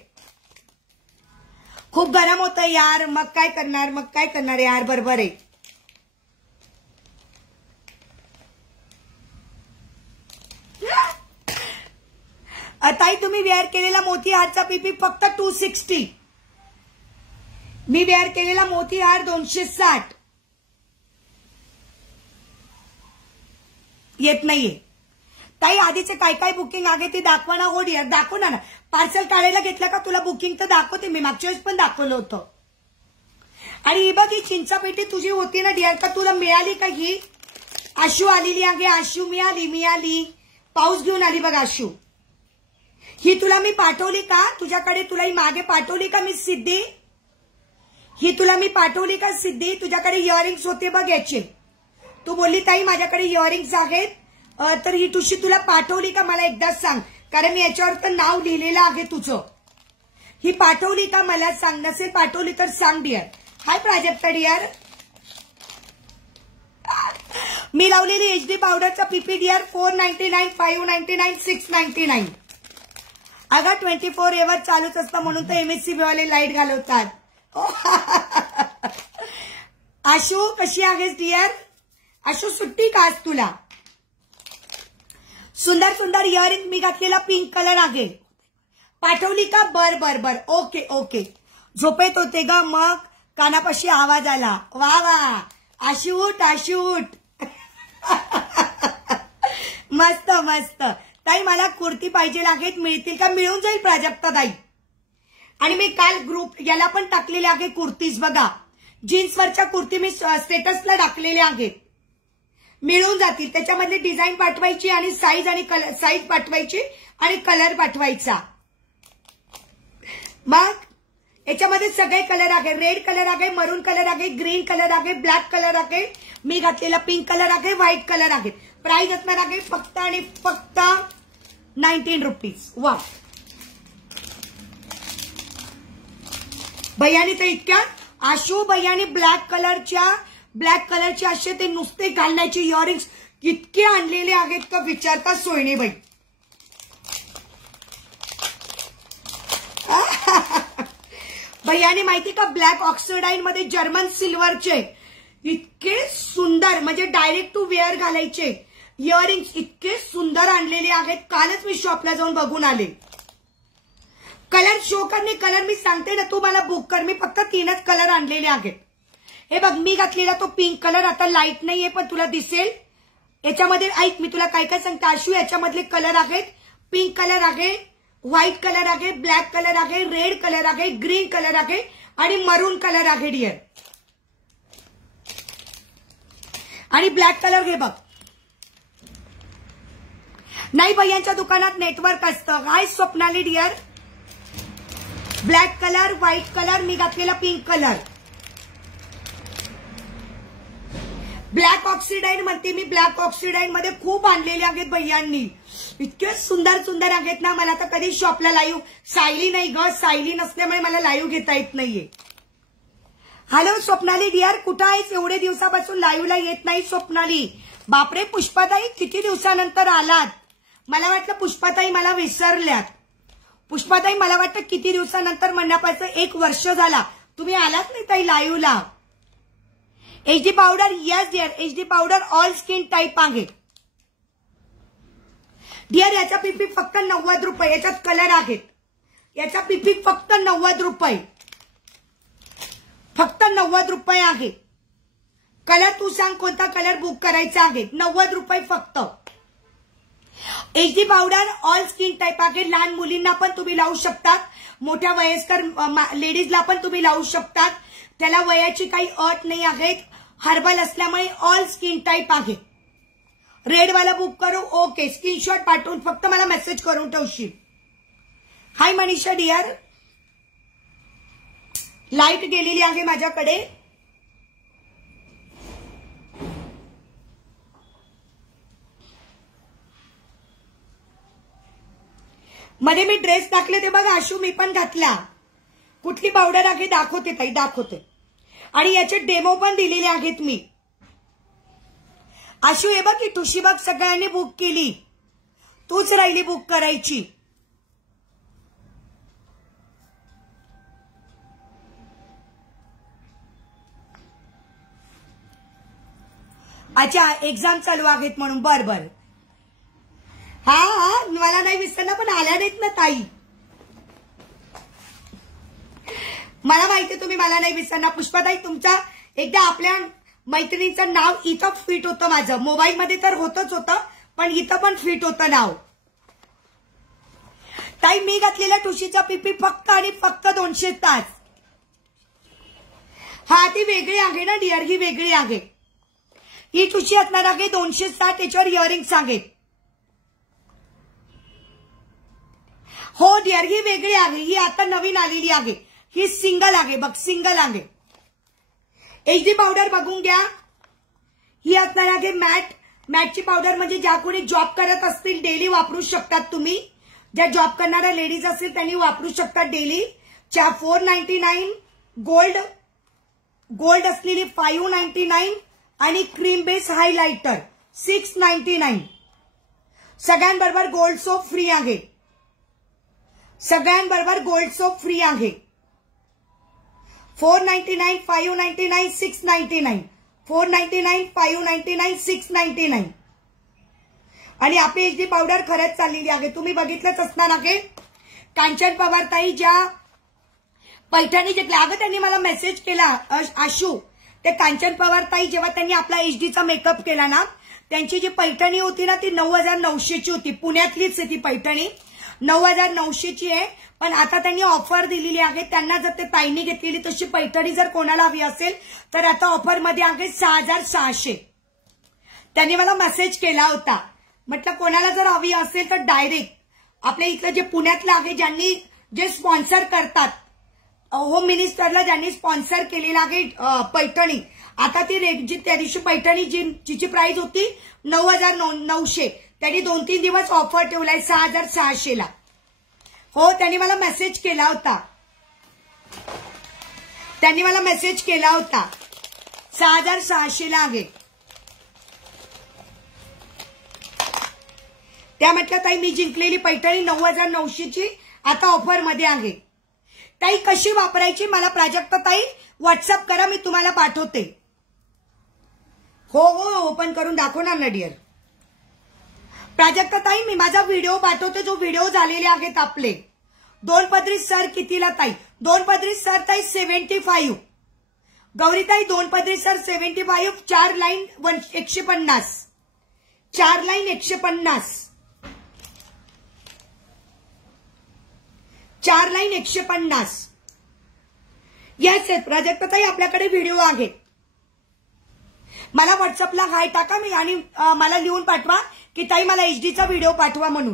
खूप गरम होतं यार, मग काय करणार यार. बरोबर आहे. ताई तुम्ही वेअर केलेला मोती हारचा पीपी फक्त 260. मी वेअर केलेला मोती हार 260. येत नाहीये ताई. आधीचे काय काय बुकिंग आहे ते दाखवा ना. हो डिअर, दाखव ना. पार्सल काढायला घेतलं का तुला बुकिंग तर दाखवते मी. मागच्या वेळेस पण दाखवलं होतं. आणि ही बघ, ही चिंचापेटी तुझी होती ना डिअर, का तुला मिळाली का? ही आशू आलेली आहे. आशू मिळाली. पाऊस घेऊन आली बघ आशू. ही तुला मी पाठवली का तुझ्याकडे? तुला ही मागे पाठवली का मी सिद्धी? ही तुला मी पाठवली का सिद्धी? तुझ्याकडे इयरिंग्स होते बघ याचे. तू बोलली ताई माझ्याकडे इयरिंग्स आहेत, तर ही तुझी तुला पाठवली का मला एकदाच सांग, कारण मी याच्यावर तर नाव लिहिलेलं आहे तुझं. ही पाठवली का मला सांग. नसेल पाठवली तर सांग डिअर. हाय प्राजक्ता डिअर. मी लावलेली HD पावडरचा पीपी डिअर 499, 599, 699. अगं 24 एवर चालूच असतं म्हणून तर MSC वाले लाईट घालवतात. आशू कशी आहेस डिअर? आशू सुट्टी का आज तुला? सुंदर सुंदर इयरिंग मी घातलेला पिंक कलर आहे. पाठवली का? बर. ओके. झोपेत होते ग, मग कानापाशी आवाज आला. वा आशूट. मस्त. ताई मला कुर्ती पाहिजे आहेत, मिळतील का? मिळून जाईल प्राजक्ता ताई. आणि मी काल ग्रुप याला पण टाकलेले आहे कुर्तीज बघा. जीन्सवरच्या कुर्ती मी स्टेटसला टाकलेल्या आहेत. मिळून जातील. त्याच्यामधली डिझाईन पाठवायची आणि साईज आणि साईज पाठवायची आणि कलर पाठवायचा. मग याच्यामध्ये सगळे कलर आहे. रेड कलर आहे, मरून कलर आहे, ग्रीन कलर आहे, ब्लॅक कलर आहे, मी घातलेला पिंक कलर आहे, व्हाईट कलर आहे. प्राइस असणार आहे फक्त आणि फक्त 19 रुपीज. वा भैयानी तर इतक्या आशू भैयानी ब्लॅक कलरचे असे ते नुसते घालण्याचे इयरिंग्स इतके आणलेले आहेत का विचारता सोयने बाई. भैयानी माहिती का ब्लॅक ऑक्सिडाईन मध्ये जर्मन सिल्वरचे इतके सुंदर म्हणजे डायरेक्ट टू वेअर घालायचे इयरिंग्स इतके सुंदर आणलेले आहेत. कालच मी शॉपला जाऊन बघून आले. कलर शो करणे कलर मी सांगते ना तू मला बुक कर. मी फक्त 3च कलर आणलेले आहेत. हे बघ मी घातलेला तो पिंक कलर आता लाईट नाहीये पण तुला दिसेल. याच्यामध्ये ऐक मी तुला काय काय सांगते आशू. याच्यामधले कलर आहेत पिंक कलर आहे, व्हाईट कलर आहे, ब्लॅक कलर आहे, रेड कलर आहे, ग्रीन कलर आहे आणि मरून कलर आहे डिअर. आणि ब्लॅक कलर घे बघ. नाही भैयांच्या दुकानात नेटवर्क असतं. Hi Swapnali dear. Black colour, white colour, मी घातलेला पिंक कलर. ब्लॅक ऑक्सिडाईन म्हणते मी. ब्लॅक ऑक्सिडाईन मध्ये खूप आणलेले आहेत भैयांनी. इतके सुंदर सुंदर आहेत ना. मला तर कधी शॉपला लाईव्ह सायली नाही ग. सायली नसल्यामुळे मला लाईव्ह घेता येत नाहीये. हॅलो स्वप्नाली डिअर कुठं आहेस? एवढे दिवसापासून लाईव्हला येत नाही स्वप्नाली. बापरे पुष्पाताई किती दिवसानंतर आलात. मला वाटलं पुष्पाताई मला विसरल्यात. पुष्पाताई मला वाटतं किती दिवसानंतर म्हणण्यापासून 1 वर्ष झाला तुम्ही आलात नाही ताई लाईव्हला. HD powder yes dear. HD powder all skin type आहे डिअर. याचा पीपी फक्त 90 रुपये. याच्यात कलर आहेत. याचा पीपी फक्त 90 रुपये. फक्त 90 रुपये आहे. कलर तू सांग कोणता कलर बुक करायचा आहे. 90 रुपये फक्त. HD powder all skin type आहे. लहान मुलींना पण तुम्ही लावू शकतात. मोठ्या वयस्कर लेडीजला पण तुम्ही लावू शकतात. त्याला वयाची काही अट नाही आहे. हर्बल असल्यामुळे ऑल स्किन टाईप आहे. रेड वाला बुक करू ओके. स्क्रीनशॉट पाठवून फक्त मला मेसेज करून ठेवशील. हाय मनीषा डिअर. लाईट गेलेली आहे माझ्याकडे. मध्ये मी ड्रेस टाकले ते बघा आशू मी पण घातला. कुठली पावडर आहे दाखवते ताई दाखवते. आणि याचे डेमो पण दिलेले आहेत मी. आशू हे बघ की ठुशी बघ सगळ्यांनी बुक केली. तूच राहिली बुक करायची. अच्छा एक्झाम चालू आहेत म्हणून. बर बर. हा मला नाही विसरला पण आल्या नाहीत ना ताई. मला माहिती तुम्ही मला नाही विसरणार. पुष्पाताई तुमचा एकदा आपल्या मैत्रिणीचं नाव इथं फिट होतं माझं. मोबाईलमध्ये तर होतच होतं पण इथं पण फिट होतं नाव. ताई मी घातलेला ठुशीचा पीपी फक्त आणि फक्त 200 तास. हा ती वेगळी आहे ना डिअर. ही वेगळी आहे. ही ठुशी असणार आहे 260. त्याच्यावर इयरिंग्स आहेत. हो डिअर ही वेगळी आहे. ही आता नवीन आलेली आहे. ही सिंगल आहे बघ सिंगल आहे. HD पावडर बघून घ्या. ही असणार आहे मॅटची पावडर. म्हणजे ज्या कोणी जॉब करत असतील डेली वापरू शकतात तुम्ही. ज्या जॉब करणाऱ्या लेडीज असतील त्यांनी वापरू शकतात डेली. 499 गोल्ड असलेली 599 आणि क्रीम बेस हायलाइटर 699. सगळ्यांबरोबर गोल्ड सोप फ्री आहे. सगळ्यांबरोबर गोल्ड सोप फ्री आहे. 499 599 699 499 599 699. आणि आपली HD पावडर खरंच चाललेली आहे. तुम्ही बघितलंच असणार आहे. कांचन पवार ताई ज्या पैठणी जे अगं त्यांनी मला मेसेज केला आशू. ते कांचन पवार ताई जेव्हा त्यांनी आपला HDचा मेकअप केला ना त्यांची जी पैठणी होती ना ती 9900ची होती. पुण्यातलीच आहे ती पैठणी. 9900ची आहे. पण आता त्यांनी ऑफर दिलेली आहे. त्यांना जर ते ताईंनी घेतलेली तशी पैठणी जर कोणाला हवी असेल तर आता ऑफरमध्ये आहे 6600. त्यांनी मला मेसेज केला होता. म्हटलं कोणाला जर हवी असेल तर डायरेक्ट आपल्या इथलं जे पुण्यातलं आहे ज्यांनी जे स्पॉन्सर करतात, होम मिनिस्टरला ज्यांनी स्पॉन्सर केलेलं आहे पैठणी, आता ती रेट जी त्या दिवशी पैठणी जिची प्राइस होती 9,900, त्यांनी 2-3 दिवस ऑफर ठेवलाय 6,600 ला. हो, त्यांनी मला मेसेज केला होता. 6,600 ला आहे. त्या म्हटलं ताई मी जिंकलेली पैठणी 9,900ची आता ऑफर मध्ये आहे. ताई कशी वापरायची मला प्राजक्ता ताई व्हॉट्सअप करा, मी तुम्हाला पाठवते. हो ओपन करून दाखवणार ना डिअर. प्राजक्ता ताई मी माझा व्हिडिओ पाठवते, जो व्हिडिओ झालेले आहेत आपले. 2 पदरी सर कितीला ताई? 2 पदरी सर ताई 75. गौरीताई 2 पदरी sir 75. 4 line 150. 4 line 150. 4 line 150. Yes Prajakta ताई आपल्याकडे व्हिडिओ आहे. मला व्हॉट्सअपला हाय टाका मी आणि मला लिहून पाठवा की ताई मला एचडीचा व्हिडिओ पाठवा म्हणून.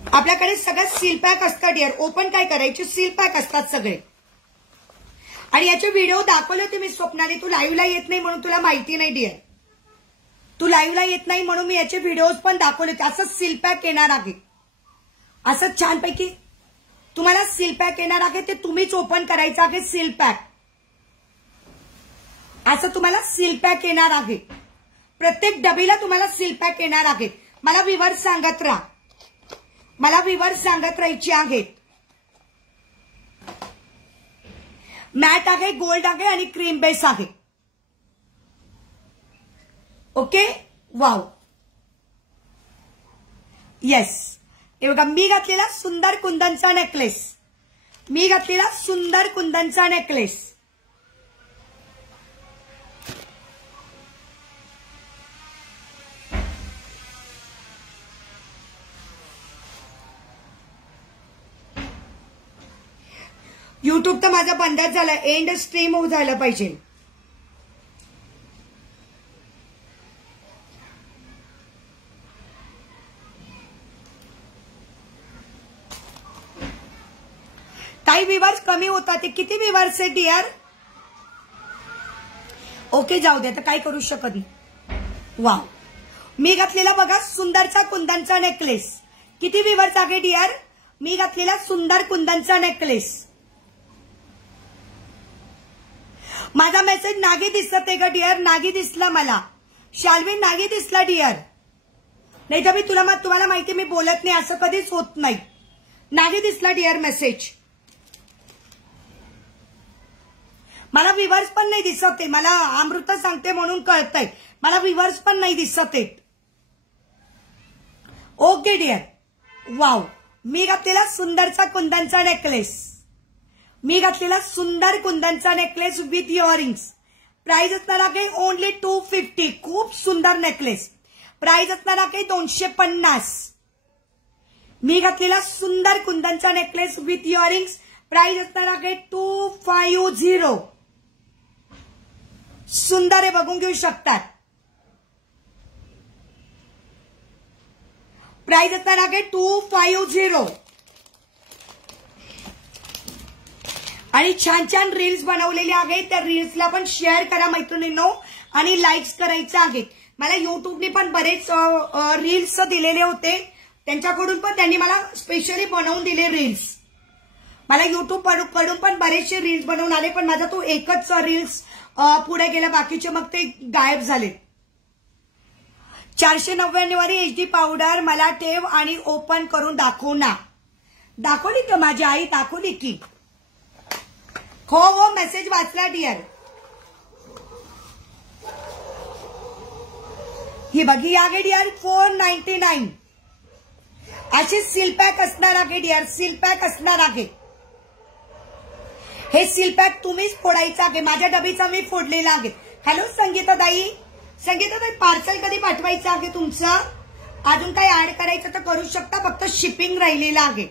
आपल्याकडे सगळं सील पॅक असतात डिअर. ओपन काय करायचे, सील पॅक असतात सगळे. आणि याचे व्हिडिओ दाखवले होते मी स्वप्नाली. तू लाईव्हला येत नाही म्हणून तुला माहिती नाही डिअर. तू लाईव्हला येत नाही म्हणून मी याचे व्हिडिओज पण दाखवले होते. असं सील पॅक येणार आहे, असं छानपैकी तुम्हाला सील पॅक येणार आहे. ते तुम्हीच ओपन करायचं आहे. सील पॅक असं तुम्हाला सील पॅक येणार आहे. प्रत्येक डबीला तुम्हाला सील पॅक येणार आहे. मला व्ह्यूअर्स सांगत राहा, मला व्ह्यूअर्स सांगत राहायची आहेत. मॅट आहे, गोल्ड आहे आणि क्रीम बेस आहे. Okay wow. येस हे बघा, मी घातलेला सुंदर कुंदनचा नेकलेस. मी घातलेला सुंदर कुंदनचा नेकलेस. युट्यूब तर माझा बंदच झाला. एंड स्ट्रीम होऊ झालं पाहिजे. काही व्ह्यूअर्स कमी होतात. ते किती व्ह्यूअर्स आहेत डिअर? ओके जाऊ दे, तर काही करू शकत नाही. वाव, मी घातलेला बघा सुंदरचा कुंदनचा नेकलेस. किती व्ह्यूअर्स आहे डिअर? मी घातलेला सुंदर कुंदनचा नेकलेस. माझा मेसेज नागी दिसत आहे का डिअर? नागी दिसला मला. शाल्वी नागी दिसला डिअर. नाही तर मी तुम्हाला माहिती मी बोलत नाही, असं कधीच होत नाही. नागी दिसला डिअर मेसेज. मला व्ह्यूअर्स पण नाही दिसत आहे. मला अमृता सांगते म्हणून कळतंय. मला व्ह्यूअर्स पण नाही दिसत आहेत. Okay dear. वाव, मी घातलेला सुंदरचा कुंदनचा नेकलेस. मी घातलेला सुंदर कुंदनचा नेकलेस विथ इयरिंग्स. प्राइस असणार आहे ओनली 250. खूप सुंदर नेकलेस. प्राइस असणार आहे 250. मी घातलेला सुंदर कुंदनचा नेकलेस विथ इयरिंग्स. प्राइस असणार आहे 250. सुंदर आहे, बघून घेऊ शकतात. प्राइस असणार आहे 250. आणि छान छान रील्स बनवलेले आहेत. त्या रील्सला पण शेअर करा मैत्रिणींनो आणि लाईक्स करायचे आहेत. मला युट्यूबने पण बरेच रील्स दिलेले होते. त्यांच्याकडून पण त्यांनी मला स्पेशली बनवून दिले रील्स. मला युट्यूब कडून पण बरेचसे रील्स बनवून आले, पण माझा तो एकच रील्स पुढे गेला, बाकीचे मग ते गायब झाले. 499 वाली एचडी पावडर मला ठेव आणि ओपन करून दाखव ना. दाखवली का माझी आई? दाखवली की. हो मेसेज वाचला डिअर. ही बघी आहे डिअर 499. अशी सील पॅक असणार आहे डिअर. सील पॅक असणार आहे. हे सील पॅक तुम्हीच फोडायचं आहे. माझ्या डबीचा मी फोडलेला आहे. हॅलो संगीताताई. संगीताताई पार्सल कधी पाठवायचं आहे तुमचं? अजून काही ऍड करायचं तर करू शकता, फक्त शिपिंग राहिलेलं आहे.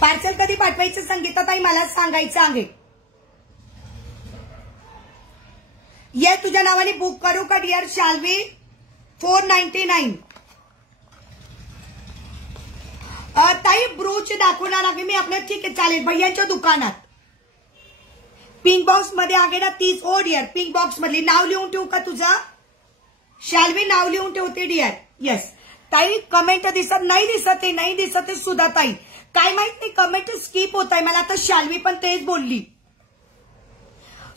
पार्सल कधी पाठवायचं संगीताताई मला सांगायचं आहे. ये तुझ्या नावाने बुक करू का डिअर शाल्वी? 499. ताई ब्रूच दाखवणार आहे मी आपल्या. ठीक आहे चालेल. भैयांच्या दुकानात पिंक बॉक्स मध्ये आहे ना 30. ओ डिअर पिंक बॉक्स मधली नाव लिहून ठेवू का तुझं? शाल्वी नाव लिहून ठेवते डिअर. येस ताई कमेंट दिसत आहे, नाही दिसत आहे सुद्धा ताई. काय माहित नाही कमेंट स्किप होत आहे. मला आता शाल्वी पण तेच बोलली.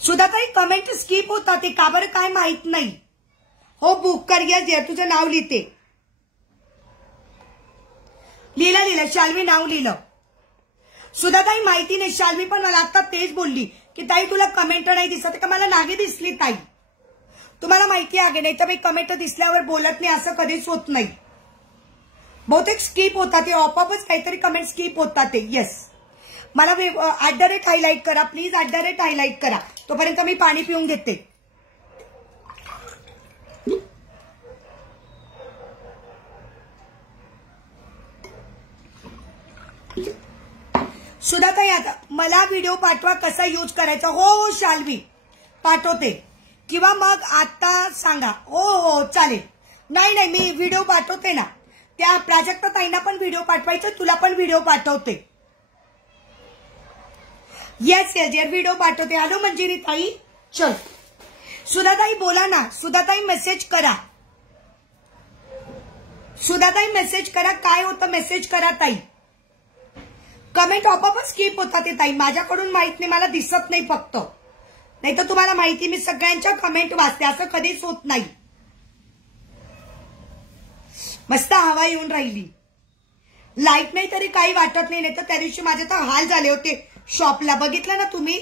सुद्धा ताई कमेंट स्किप होता ते का बरं काय माहित नाही. हो बुक कर. येस तुझं नाव लिहिते. लिहिलं शाल्वी नाव लिहिलं. सुद्धा ताई माहिती नाही. शाल्वी पण मला आता तेच बोलली की ताई तुला कमेंट नाही दिसत का? मला नाही दिसली ताई. तुम्हाला माहिती आहे नाही तर मी कमेंट दिसल्यावर बोलत नाही असं कधीच होत नाही. बहुतेक स्किप होतात ते ऑपअपच काहीतरी कमेंट स्किप होतात ते. येस मला @ हायलाइट करा प्लीज. @ हायलाइट करा. तोपर्यंत मी पाणी पिऊन घेते. सुद्धा ताई आता मला व्हिडिओ पाठवा कसा यूज करायचा. हो शाल्वी पाठवते किंवा मग आता सांगा. हो चालेल. नाही मी व्हिडिओ पाठवते ना. त्या प्राजक्ता ताईंना पण व्हिडिओ पाठवायचं. तुला पण व्हिडिओ पाठवते. येस व्हिडिओ पाठवते. हॅलो मंजिरी ताई. चल सुधाताई बोला ना. सुधाताई मेसेज करा. सुधाताई मेसेज करा. काय होतं मेसेज करा ताई. कमेंट ऑपअपच स्किप होतात ते ताई. माझ्याकडून माहित नाही. मला दिसत नाही फक्त. नाही तर तुम्हाला माहिती मी सगळ्यांच्या कमेंट वाचते. असं कधीच होत नाही. मस्त हवा येऊन राहिली. लाईट नाही तरी काही वाटत नाही. तर त्या दिवशी माझे तर हाल झाले होते शॉपला. बघितलं ना तुम्ही.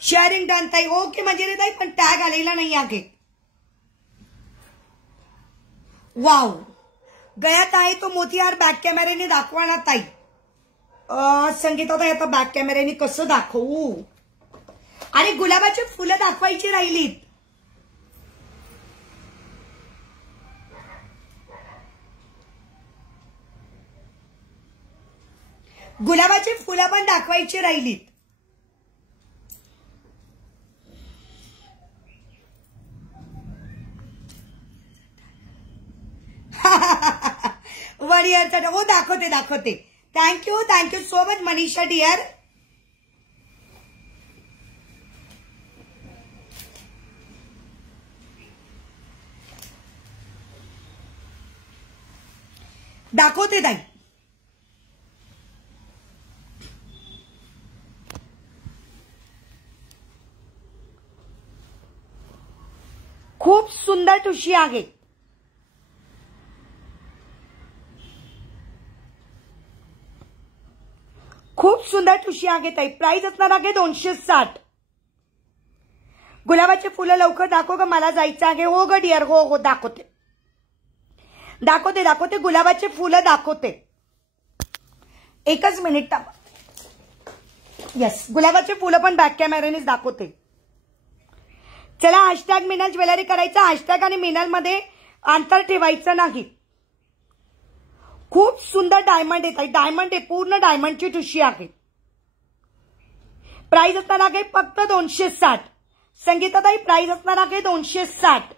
शेअरिंग डन ताई. ओके मंजिरी ताई पण टॅग आलेला नाही आहे. वाव गयात आहे तो मोतीहार बॅक कॅमेऱ्याने दाखवा ना ताई. संगीता ताई आता बॅक कॅमेऱ्याने कसं दाखवू. आणि गुलाबाची फुलं दाखवायची राहिलीत. गुलाबाची फुलं पण दाखवायची राहिलीत. वन इयरचा हो दाखवते. Thank you so much Manisha dear. दाखवते ताई. खूप सुंदर ठुशी आहे. खूप सुंदर ठुशी आहे ताई. प्राइस असणार आहे 260. गुलाबाचे फुलं लवकर दाखव ग. मला जायचं आहे. हो ग डिअर. हो दाखवते. गुलाबाचे फुलं दाखवते. एकच मिनिट. येस गुलाबाचे फुलं पण बॅक कॅमेऱ्यानेच दाखवते. चला हॅशटॅग मिनल ज्वेलरी करायचा. हॅशटॅग आणि मिनल मध्ये अंतर ठेवायचं नाही. खूप सुंदर डायमंड आहे. डायमंड आहे. पूर्ण डायमंडची ठुशी आहे. प्राइस असणार आहे फक्त 260. संगीताताई प्राइस असणार आहे 260.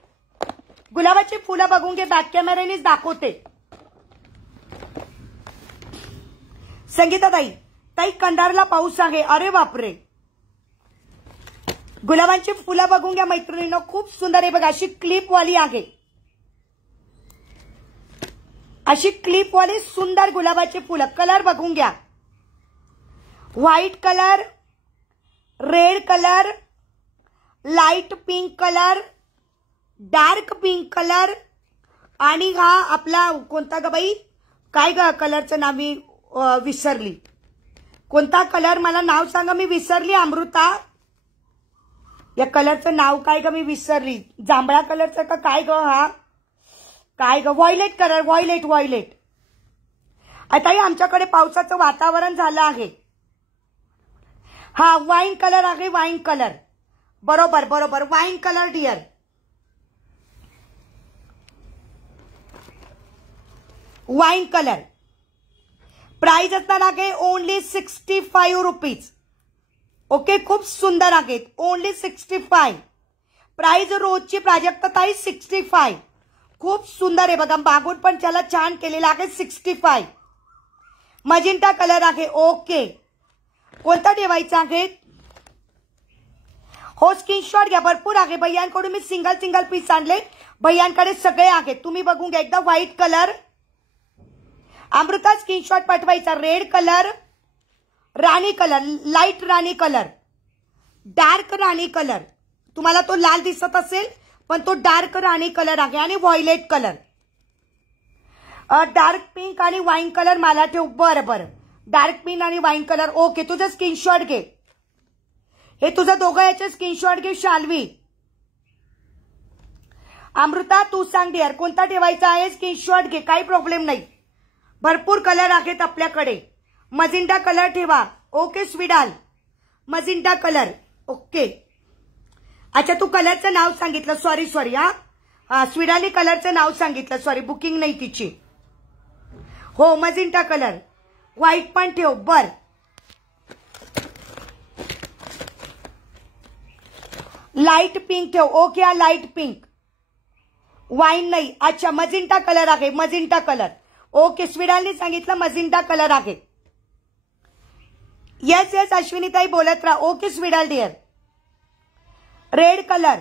गुलाबाची फुलं बघून घे. बॅक कॅमेऱ्यानेच दाखवते. संगीताताई ताई कंधारला पाऊस आहे. अरे बापरे. गुलाबांची फुलं बघून घ्या मैत्रिणींनो. खूप सुंदर आहे बघा. अशी क्लिपवाली आहे. अशी क्लिपवाली सुंदर गुलाबाची फुलं. कलर बघून घ्या. White colour, red colour, light pink colour, dark pink colour आणि हा आपला कोणता ग बाई. काय ग कलरचं नाव मी विसरली. कोणता कलर मला नाव सांगा. मी विसरली. अमृता या कलरचं नाव काय ग मी विसरली. जांभळा कलरचं का काय ग. हा काय ग. Violet colour. व्हायलेट. आता आमच्याकडे पावसाचं वातावरण झालं आहे. हा वाईन कलर आहे. Wine colour. बरोबर wine colour dear. Wine colour. Price असणार आहे ओनली 65 रुपीज. ओके खूप सुंदर आहेत. ओनली 65. प्राइस रोजची प्राजक्ता ताई 65. खूप सुंदर आहे बघा, मागून पण त्याला छान केलेला आहे. 65 मजिंटा कलर आहे. ओके, कोणता ठेवायचा आहे? हो, स्क्रीनशॉट घ्या, भरपूर आहे. भैयांकडून मी सिंगल सिंगल पीस आणले, भैयांकडे सगळे आहेत, तुम्ही बघून घ्या. एकदा व्हाईट कलर अमृता स्क्रीनशॉट पाठवायचा. रेड कलर, राणी कलर, लाईट राणी कलर, डार्क राणी कलर, तुम्हाला तो लाल दिसत असेल पण तो डार्क राणी कलर आहे. आणि व्हायलेट कलर, डार्क पिंक आणि वाईन कलर मला ठेव. बरं बरं, डार्क पिंक आणि वाईन कलर. ओके, तुझं स्क्रीनशॉट घे, हे तुझं दोघं याचे स्क्रीनशॉट घे. शाल्वी, अमृता तू सांग डिअर कोणता ठेवायचा आहे, स्क्रीनशॉट घे, काही प्रॉब्लेम नाही. भरपूर कलर आहेत आपल्याकडे. मजिंटा कलर ठेवा. Okay Swidal, magenta colour. Okay, अच्छा तू कलरचं नाव सांगितलं, सॉरी सॉरी. हा स्विडाली कलरचं नाव सांगितलं, सॉरी, बुकिंग नाही तिची. हो मजिंटा कलर. व्हाईट पण ठेव. बर, लाईट पिंक ठेव. ओके, हा लाईट पिंक, वाईन नाही. अच्छा मजिंटा कलर आहे, मजिंटा कलर. ओके, स्विडालने सांगितलं मजिंटा कलर आहे. येस येस अश्विनीताई बोलत राहा. Okay Swidal dear. Red colour,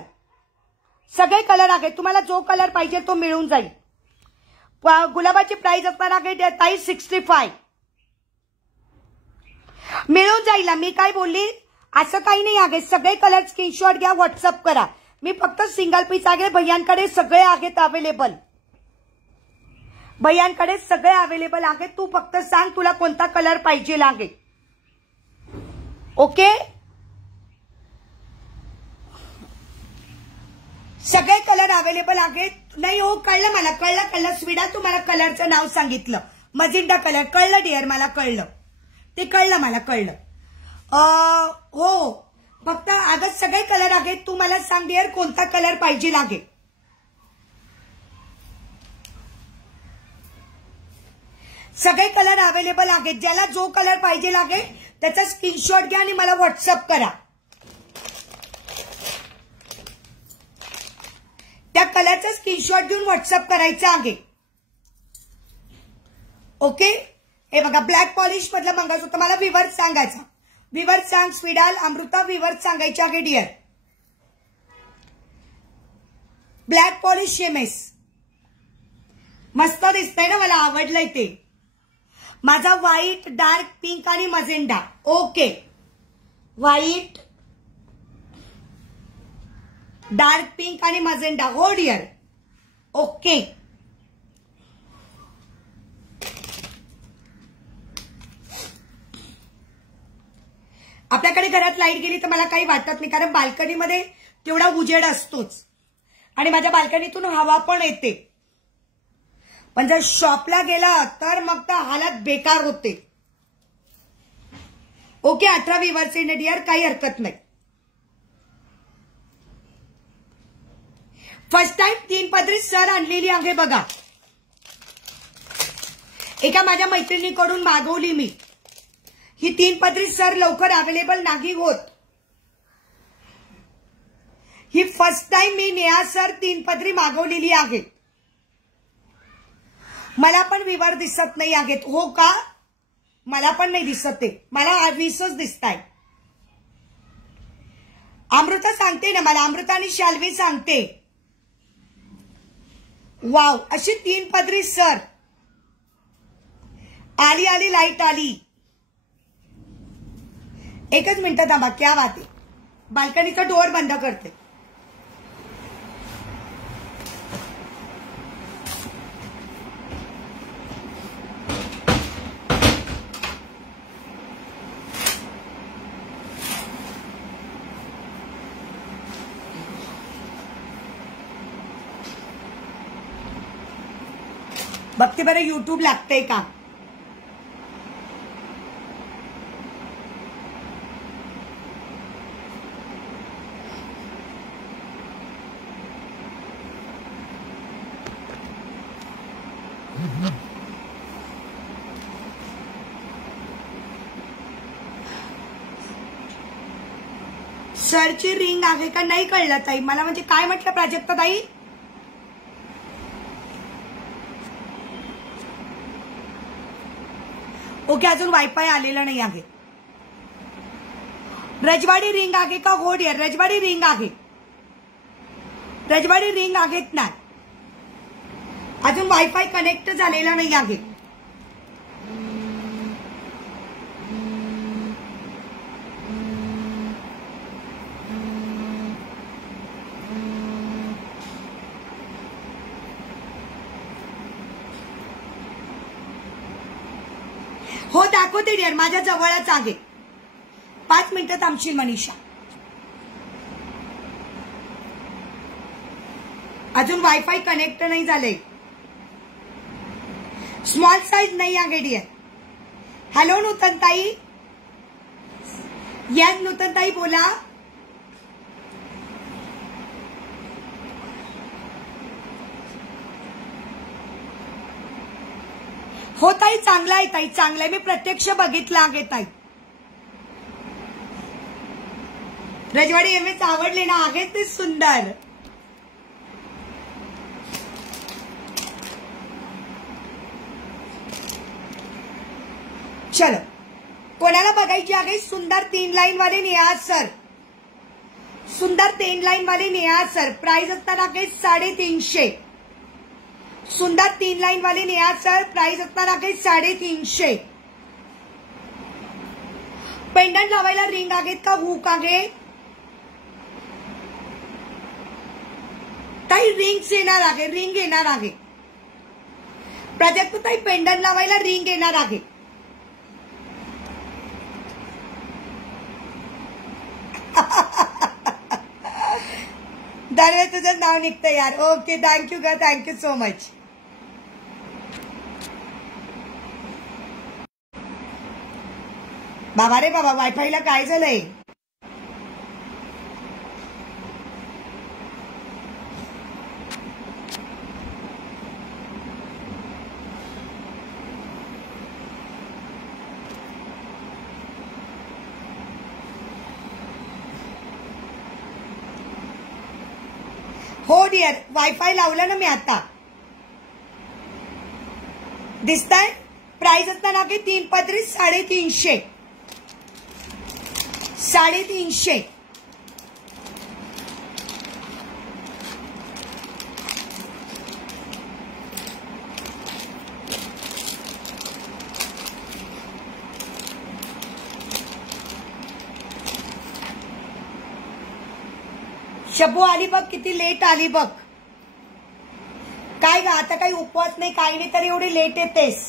सगळे कलर आहे, तुम्हाला जो कलर पाहिजे तो मिळून जाईल. गुलाबाची प्राइस असणार आहे ताई 65. मिळून जाईल. मी काय बोलली, असं काही नाही आहे. सगळे कलर स्क्रीनशॉट घ्या, व्हॉट्सअप करा. मी फक्त सिंगल पीस आहे, भैयांकडे सगळे आहेत अवेलेबल. भैयांकडे सगळे अवेलेबल आहे. तू फक्त सांग तुला कोणता कलर पाहिजे आहे. ओके, सगळे कलर अवेलेबल आहेत. नाही हो, कळलं मला, कळलं कळलं स्वीडा, तुम्हाला कलरचं नाव सांगितलं मजिंटा कलर. कळलं डिअर, मला कळलं ते, कळलं मला, कळलं. हो, फक्त अगं सगळे कलर आहेत. तू मला सांग डिअर कोणता कलर पाहिजे लागे. सगळे कलर अवेलेबल आहेत. ज्याला जो कलर पाहिजे लागे त्याचा स्क्रीनशॉट घ्या आणि मला व्हॉट्सअप करा. त्या कलरचा स्क्रीनशॉट घेऊन व्हॉट्सअप करायचा आहे. ओके, हे बघा ब्लॅक पॉलिश मधलं मंगळसूत्र. मला विवर्स सांगायचा, विवर्स सांग स्विडाल. अमृता विवर्स सांगायचे आहे डिअर. ब्लॅक पॉलिश शेमेस मस्त दिसतंय ना, मला आवडलंय ते. माझा व्हाईट, डार्क पिंक आणि magenta. Okay, white, dark pink आणि मजेंडा. हो डिअर. ओके, आपल्याकडे घरात लाईट गेली तर मला काही वाटत नाही, कारण बाल्कनीमध्ये तेवढा उजेड असतोच आणि माझ्या बाल्कनीतून हवा पण येते. पण जर शॉपला गेला तर मग तर हालत बेकार होते. ओके, 18 विवर्स इन डिअर, काही हरकत नाही. फर्स्ट टाइम 3 पदरी सर आणलेली आहे बघा. एका माझ्या मैत्रिणीकडून मागवली मी. ही 3 पदरी सर लवकर अवेलेबल नाही होत. ही फर्स्ट टाइम मी नेहा सर 3 पदरी मागवलेली आहे. मला पण विवर दिसत नाही आहेत. हो का, मला पण नाही दिसत ते, मला 20च दिसताय. अमृता सांगते ना मला, अमृता आणि शाल्वी सांगते. वाव, अशी 3 पदरी सर. आली आली लाईट आली. एकच मिनिट थांबा, क्या बात आहे. बाल्कनीचा डोअर बंद करते. बघते बरं यूट्यूब लागतंय का. सरची रिंग आहे का नाही कळलं ताई मला, म्हणजे काय म्हटलं प्राजक्ता ताई? ओके, अजून वायफाय आलेलं नाही आहे. रजवाडी रिंग आहे का? हो डिअर, रजवाडी रिंग आहे. रजवाडी रिंग आहेत ना, अजून वायफाय कनेक्ट झालेला नाही आहे. हो दाखवते डिअर, माझ्या जवळच आहे. 5 मिनिटं थांबशील मनीषा. अजून वायफाय कनेक्ट नाही झाले. स्मॉल साइज नाही आहे डिअर. हॅलो नूतन ताई. यस नूतन ताई बोला. हो ताई, चांगला आहे ताई, चांगला आहे. मी प्रत्यक्ष बघितलं आहे ताई. रजवाडी एवढेच आवडले ना, आहे ते सुंदर. चलो, कोणाला बघायची आहे? सुंदर 3 लाईन वाले निहार सर. सुंदर 3 लाईन वाले निहार सर. प्राइस असणार आहे 350. सुंदर 3 लाईन वाले निहार सर. प्राइस असणार आहे 350. पेंडंट लावायला रिंग आहेत का? हुक आहे ताई. रिंग्स येणार आहे, रिंग येणार आहे. प्राजक्ता ताई, पेंडंट लावायला रिंग येणार आहे. दरवेळेस तुझं नाव निघतं यार. ओके, थँक्यू ग, थँक्यू सो मच. बाबा रे बाबा, वायफायला काय झालंय? हो डिअर, वायफाय लावलं ना मी आता. दिसतंय? प्राइस असणार आहे 3 पदरी 350. 350. शब्बू आली बघ, किती लेट आली बघ. काय ग, आता काही उपवास नाही, काही नाही, तर एवढी लेट येतेस.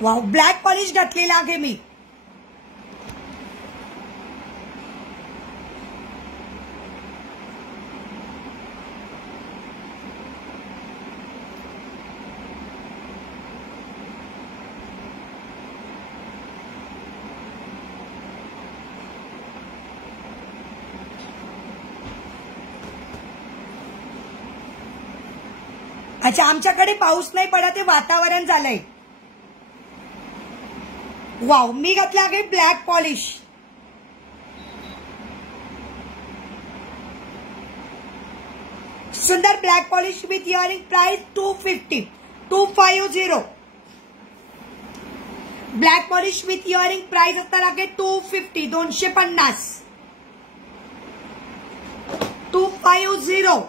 वाव, ब्लॅक पॉलिश घातलेला आहे मी. अच्छा, आमच्याकडे पाऊस नाही पडत, ते वातावरण झालंय. वाव, मी घातलं आहे ब्लॅक पॉलिश. सुंदर black polish with earring. Price 250. 250. Black polish with earring. Price असणार आहे 250. 250. 250.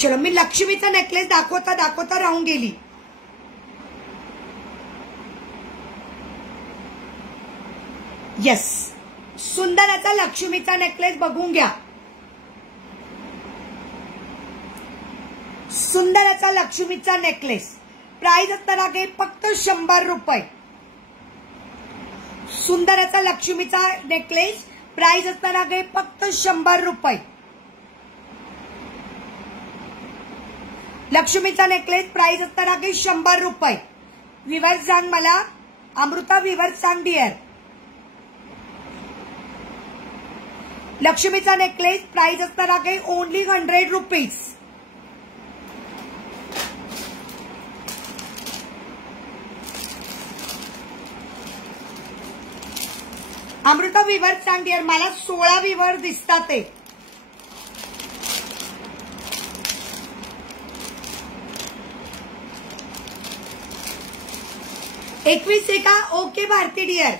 चलो, मी लक्ष्मीचा नेकलेस दाखवता दाखवता राहून गेली. येस, सुंदर असा लक्ष्मीचा नेकलेस बघून घ्या. सुंदर असा लक्ष्मीचा नेकलेस. प्राइस असणार आहे फक्त 100 रुपये. सुंदर असा लक्ष्मीचा नेकलेस. प्राइस असणार आहे फक्त 100 रुपये. लक्ष्मीचा नेकलेस. प्राइस असणार आहे 100 रुपये. विवर सांग मला, अमृता विवर सांग डिअर. लक्ष्मीचा नेकलेस प्राइस असणार आहे ओनली 100 रुपीज. अमृता विवर सांग डिअर. मला 16 विवर दिसतात ते. एकवीस आहे का? Okay Bharti dear.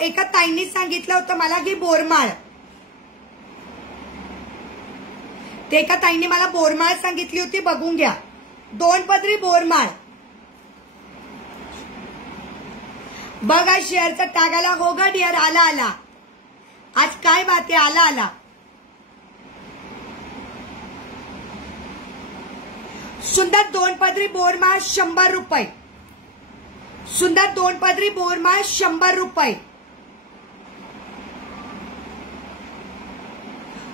एका ताईंनी सांगितलं होतं मला की बोरमाळ. ते एका ताईंनी मला बोरमाळ सांगितली होती, बघून घ्या. 2 पदरी बोरमाळ. बघा शेअरचा टॅग आला. हो गा डिअर, आला आला. आज काय बात आहे, आला आला. सुंदर 2 पदरी बोरमाळ 100 रुपये. सुंदर 2 पदरी बोरमाळ 100 रुपये.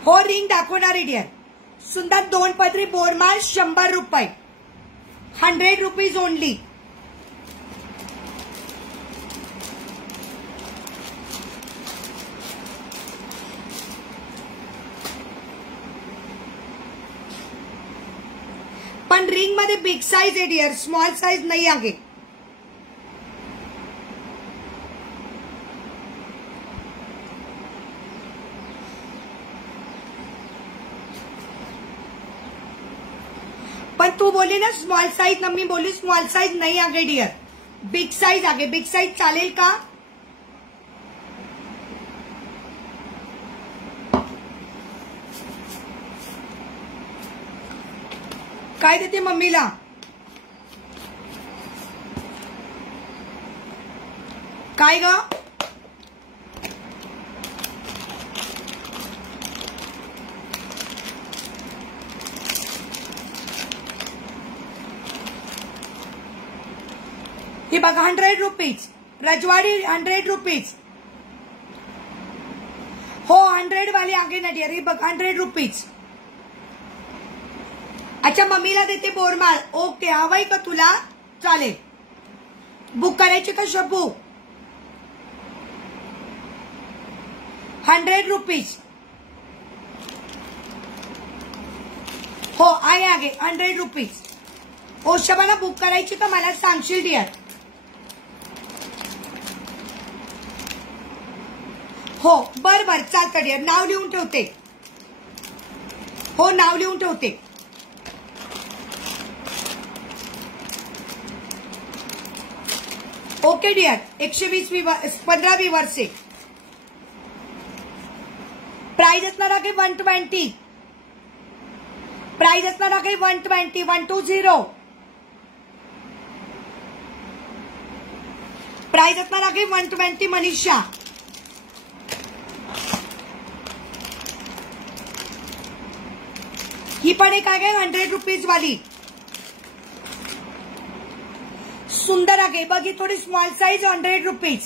हो रिंग दाखवणारी डिअर. सुंदर 2 पदरी बोरमाळ 100 रुपये. 100 रुपीज ओनली. पण रिंग मध्ये बिग साइज आहे डिअर, स्मॉल साइज नाही आहे. पण तू बोली ना स्मॉल साइज, ना मी बोली स्मॉल साइज नहीं आगे डियर, बिग साइज आगे. बिग साइज चालेल का? काय देते मम्मीला? काय ग? ही बघा 100 रुपीज. रजवाड़ी 100 रुपीज. हो 100 वाली आगे ना डियर. ही बघ 100 रुपीज. अच्छा मम्मीला देते बोरमाळ. ओके हवाय का तुला? चालेल. बुक करायची का शब्बू? 100 रुपीज. हो आहे आगे 100 रुपीज. ओ शबाना बुक करायची का मला सांगशील डियर? हो बर बर चालतं डियर. नाव लिहून ठेवते. हो नाव लिहून ठेवते. Okay dear. 120 15 व्यूवर से प्राइस असणार आहे 120. प्राइस असणार आहे 120. 120. प्राइस असणार आहे 120 मनीषा. ही पण एक आहे 100 रुपीज वाली. सुंदर आहे बघ. ही थोड़ी स्मॉल साइज 100 रुपीज.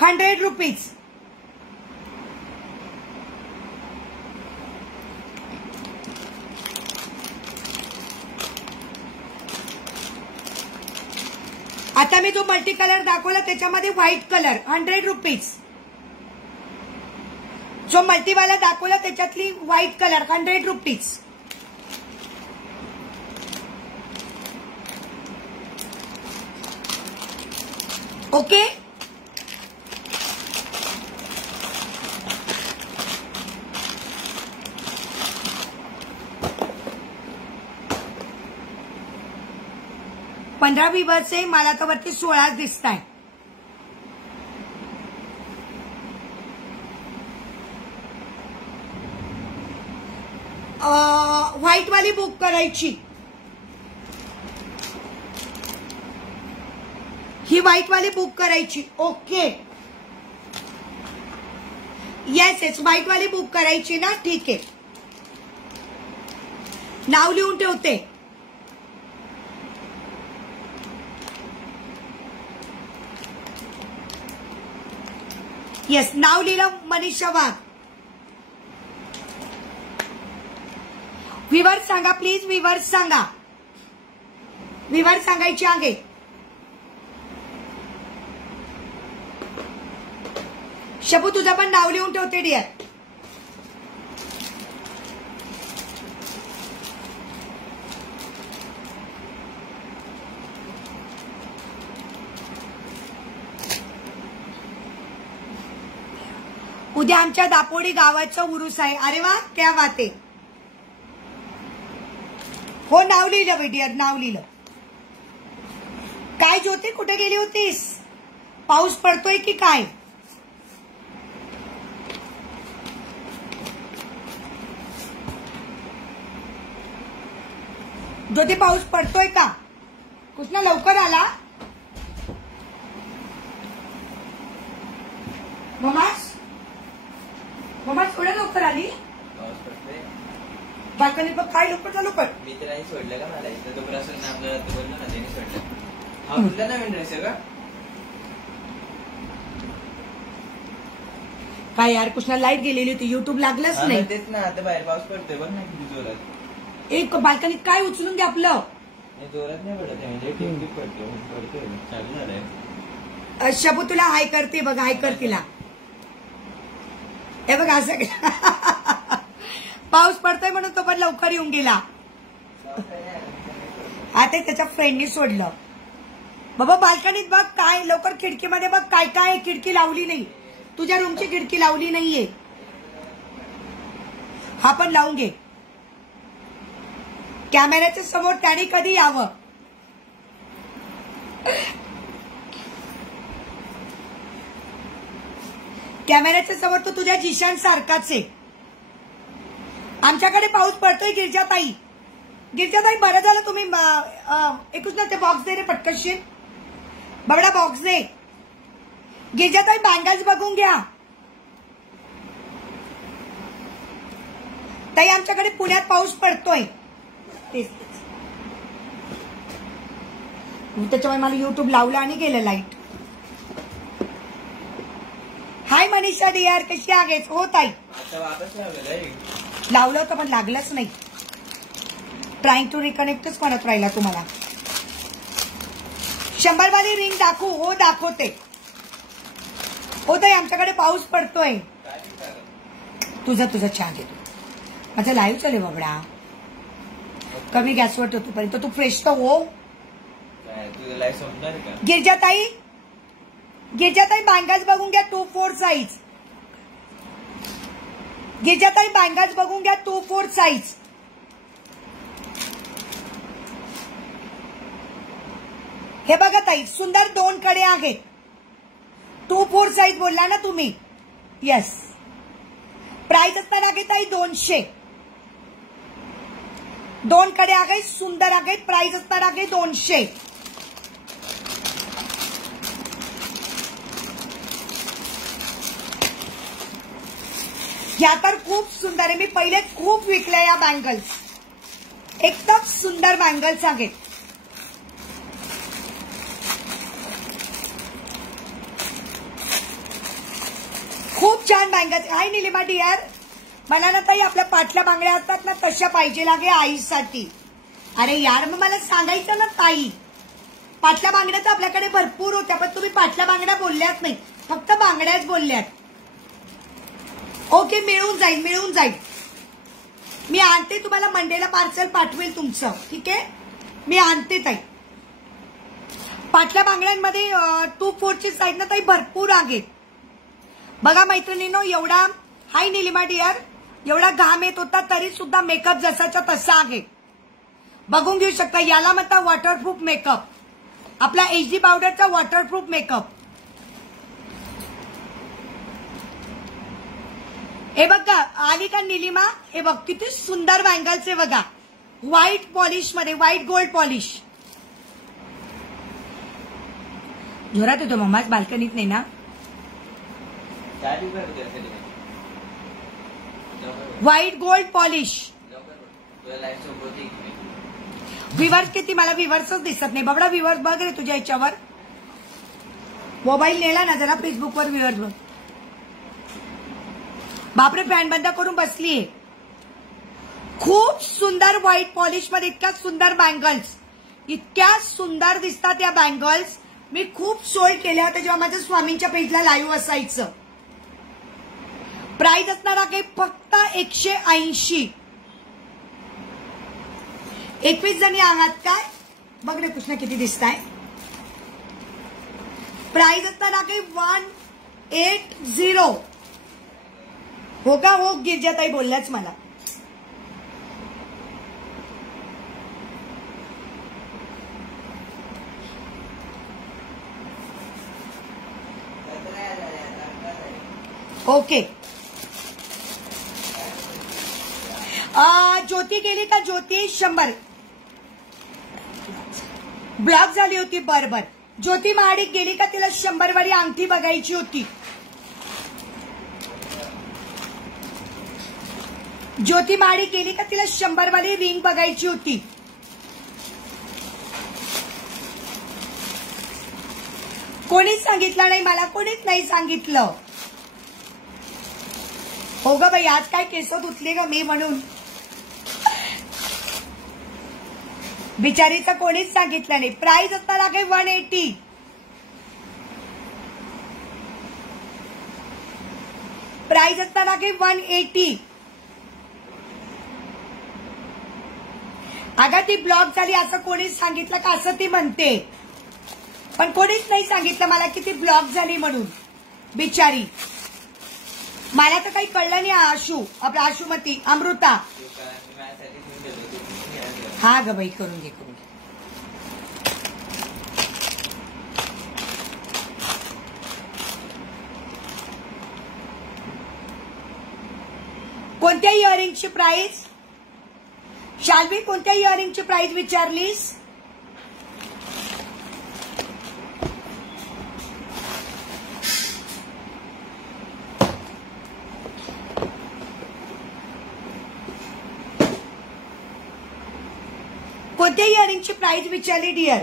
100 रुपीज. आता मी जो मल्टी कलर दाखवला त्याच्यामध्ये व्हाईट कलर 100 रुपीज. जो मल्टीवाला दाखवला त्याच्यातली व्हाईट कलर 100 रुपीज. ओके. पंधरा व्यूवर्स मला तर वरती 16 दिसत आहे. व्हाईट वाली बुक करायची. ही व्हाईट वाली बुक करायची. ओके येस येस व्हाईट वाली बुक करायची ना. ठीक आहे. नाव लिहून ठेवते. येस, नाव लिहिलं मनीषा वाघ. विवर्स सांगा प्लीज, विवर्स सांगा, विवर्स सांगायची आहे. शबू तुझं पण नाव लिहून ठेवते डिअर. उद्या आमच्या दापोडी गावाचा उरूस आहे. अरे वा, क्या बात आहे. हो, नाव लिहिलं डिअर, नाव लिहिलं. काय ज्योती, कुठे गेली होतीस? पाऊस पडतोय की काय? ज्योती पाऊस पडतोय का? कृष्णा लवकर आला. ममास थोड्या लवकर आली. बाल्कनीत बघ, काय लवकर चालू कर. मी तर नाही सोडलं का मला इथं, तो प्रसन्न आपल्याला तो बोललो ना, त्याने सोडलं. हा कुठला नवीन ड्रेस आहे का? काय यार कृष्णा, लाईट गेलेली होती, युट्यूब लागलंच नाही. तेच ना, आता बाहेर पाऊस पडतोय बघ ना किती जोरात. एक बाल्कनीत काय उचलून घ्या आपलं. जोरात नाही पडत आहे, म्हणजे टिपटिप पडतोय, चालू झालंय. शबू तुला हाय करते बघ, हाय कर तिला. हे बघ असं पाऊस पडतोय म्हणून तो पण लवकर येऊन गेला. आता त्याच्या फ्रेंडनी सोडलं. बाबा बाल्कनीत बघ, काय लवकर खिडकीमध्ये बघ, काय काय खिडकी लावली नाही. तुझ्या रूमची खिडकी लावली नाहीये. हा पण लावून घे. कॅमेऱ्याच्या समोर त्याने कधी यावं. कॅमेऱ्याच्या समोर तो तुझ्या जिशान सारखाच आहे. आमच्याकडे पाऊस पडतोय गिरजाताई. गिरजाताई बरं झालं तुम्ही एकूच ना ते बॉक्स दे रे पटकशी. बघा बॉक्स दे. गिरजाताई बँगल्स बघून घ्या. ताई आमच्याकडे पुण्यात पाऊस पडतोय. त्याच्यामुळे मला युट्यूब लावलं आणि गेलं लाईट. हाय मनीषा डिअर, कशी आहेस? हो ताई, लावलं होतं पण लागलंच नाही. ट्राईंग टू रिकनेक्टच म्हणत राहिला तुम्हाला. 100 वाली रिंग दाखवू? हो दाखवते. हो ताई आमच्याकडे पाऊस पडतोय. तुझं चहा घेतो. माझा लाईव्ह चालू बाबडा. कमी गॅसवर ठेवतो पर्यंत तू फ्रेश तर हो. गिरजाताई बँगल्स बघून घ्या 2-4 साईज. गिरजाताई बँगल्स बघून घ्या 2-4 साईज. हे बघा ताई, सुंदर 2 कडे आहेत. 2-4 साईज बोलला ना तुम्ही. येस, प्राइस असणार आहे ताई 200. 2 कडे आहे, सुंदर आहे. प्राइस असणार आहे 200. या तर खूप सुंदर आहे. मी पहिले खूप विकल्या या बँगल्स. एकदम सुंदर बँगल्स आहेत. खूप छान बँगल्स. हाय निलिमा डिअर, मला ना ताई आपल्या पाटल्या बांगड्या असतात ना तशा पाहिजे लागे आईसाठी. अरे यार मग मला सांगायचं ना ताई. पाटल्या बांगड्या तर आपल्याकडे भरपूर होत्या, पण तुम्ही पाटल्या बांगड्या बोलल्याच नाही, फक्त बांगड्याच बोलल्यात. ओके, मिळून जाईल. मी आणते, तुम्हाला मंडेला पार्सल पाठवेल तुमचं. ठीक आहे, मी आणते ताई. पाटल्या बांगड्यांमध्ये 2-4ची साईड ना ताई भरपूर आहेत. बघा मैत्रिणींनो, एवढा हाय निलिमा डिअर, एवढा घाम येत होता तरी सुद्धा मेकअप जसाच्या तसा आहे. बघून घेऊ शकता. याला म्हणतात वॉटरप्रूफ मेकअप. आपला HD पावडरचा वॉटरप्रूफ मेकअप. हे बघा आली का निलिमा? हे बघ किती सुंदर बँगल्स आहे बघा. व्हाईट पॉलिश मध्ये, व्हाईट गोल्ड पॉलिश. जोरात येतो मम्माच बाल्कनीत नाही ना. White gold polish. विवर्स किती? मला विवर्सच दिसत नाही बाबडा. विवर्स बघ रे तुझ्या याच्यावर. मोबाईल नेला ना जरा, फेसबुकवर विवर्स बघ. बापरे, फॅन बंद करून बसलीये. खूप सुंदर व्हाईट पॉलिश मध्ये इतक्या सुंदर बँगल्स, इतक्या सुंदर दिसतात या बँगल्स. मी खूप सोल्ड केल्या होत्या जेव्हा माझ्या स्वामींच्या पेजला लाईव्ह असायचं. प्राइस असणार आहे फक्त 180. 21 जणी आहात काय? बघ रे कृष्णा किती दिसताय. प्राइस असणार आहे 180. हो का? हो, गिरजाताई बोलल्याच मला. ओके. ज्योती गेली का? ज्योती 100 ब्लॉक झाली होती. बरोबर. ज्योती महाडिक गेली का? तिला 100 वाली अंगठी बघायची होती. ज्योती महाडिक गेली का? तिला 100 वाली रिंग बघायची होती. कोणीच सांगितलं नाही मला, कोणीच नाही सांगितलं. हो ग बाई, आज काय केस धुतले ग मी म्हणून. बिचारीचं कोणीच सांगितलं नाही. प्राइस असणार आहे 180. प्राइस असणार आहे 180. अगं ती ब्लॉक झाली असं कोणीच सांगितलं का असं ती म्हणते, पण कोणीच नाही सांगितलं मला की ती ब्लॉक झाली म्हणून. बिचारी, मला तर काही कळलं नाही. आशू, आपला आशुमती, अमृता. हा ग बाई, करून घे, करून घे. कोणत्या इयरिंगची प्राइस? शाल्वी, कोणत्या इयरिंगची प्राइस विचारलीस? कोणत्या इयरिंगची प्राइस विचारली डिअर?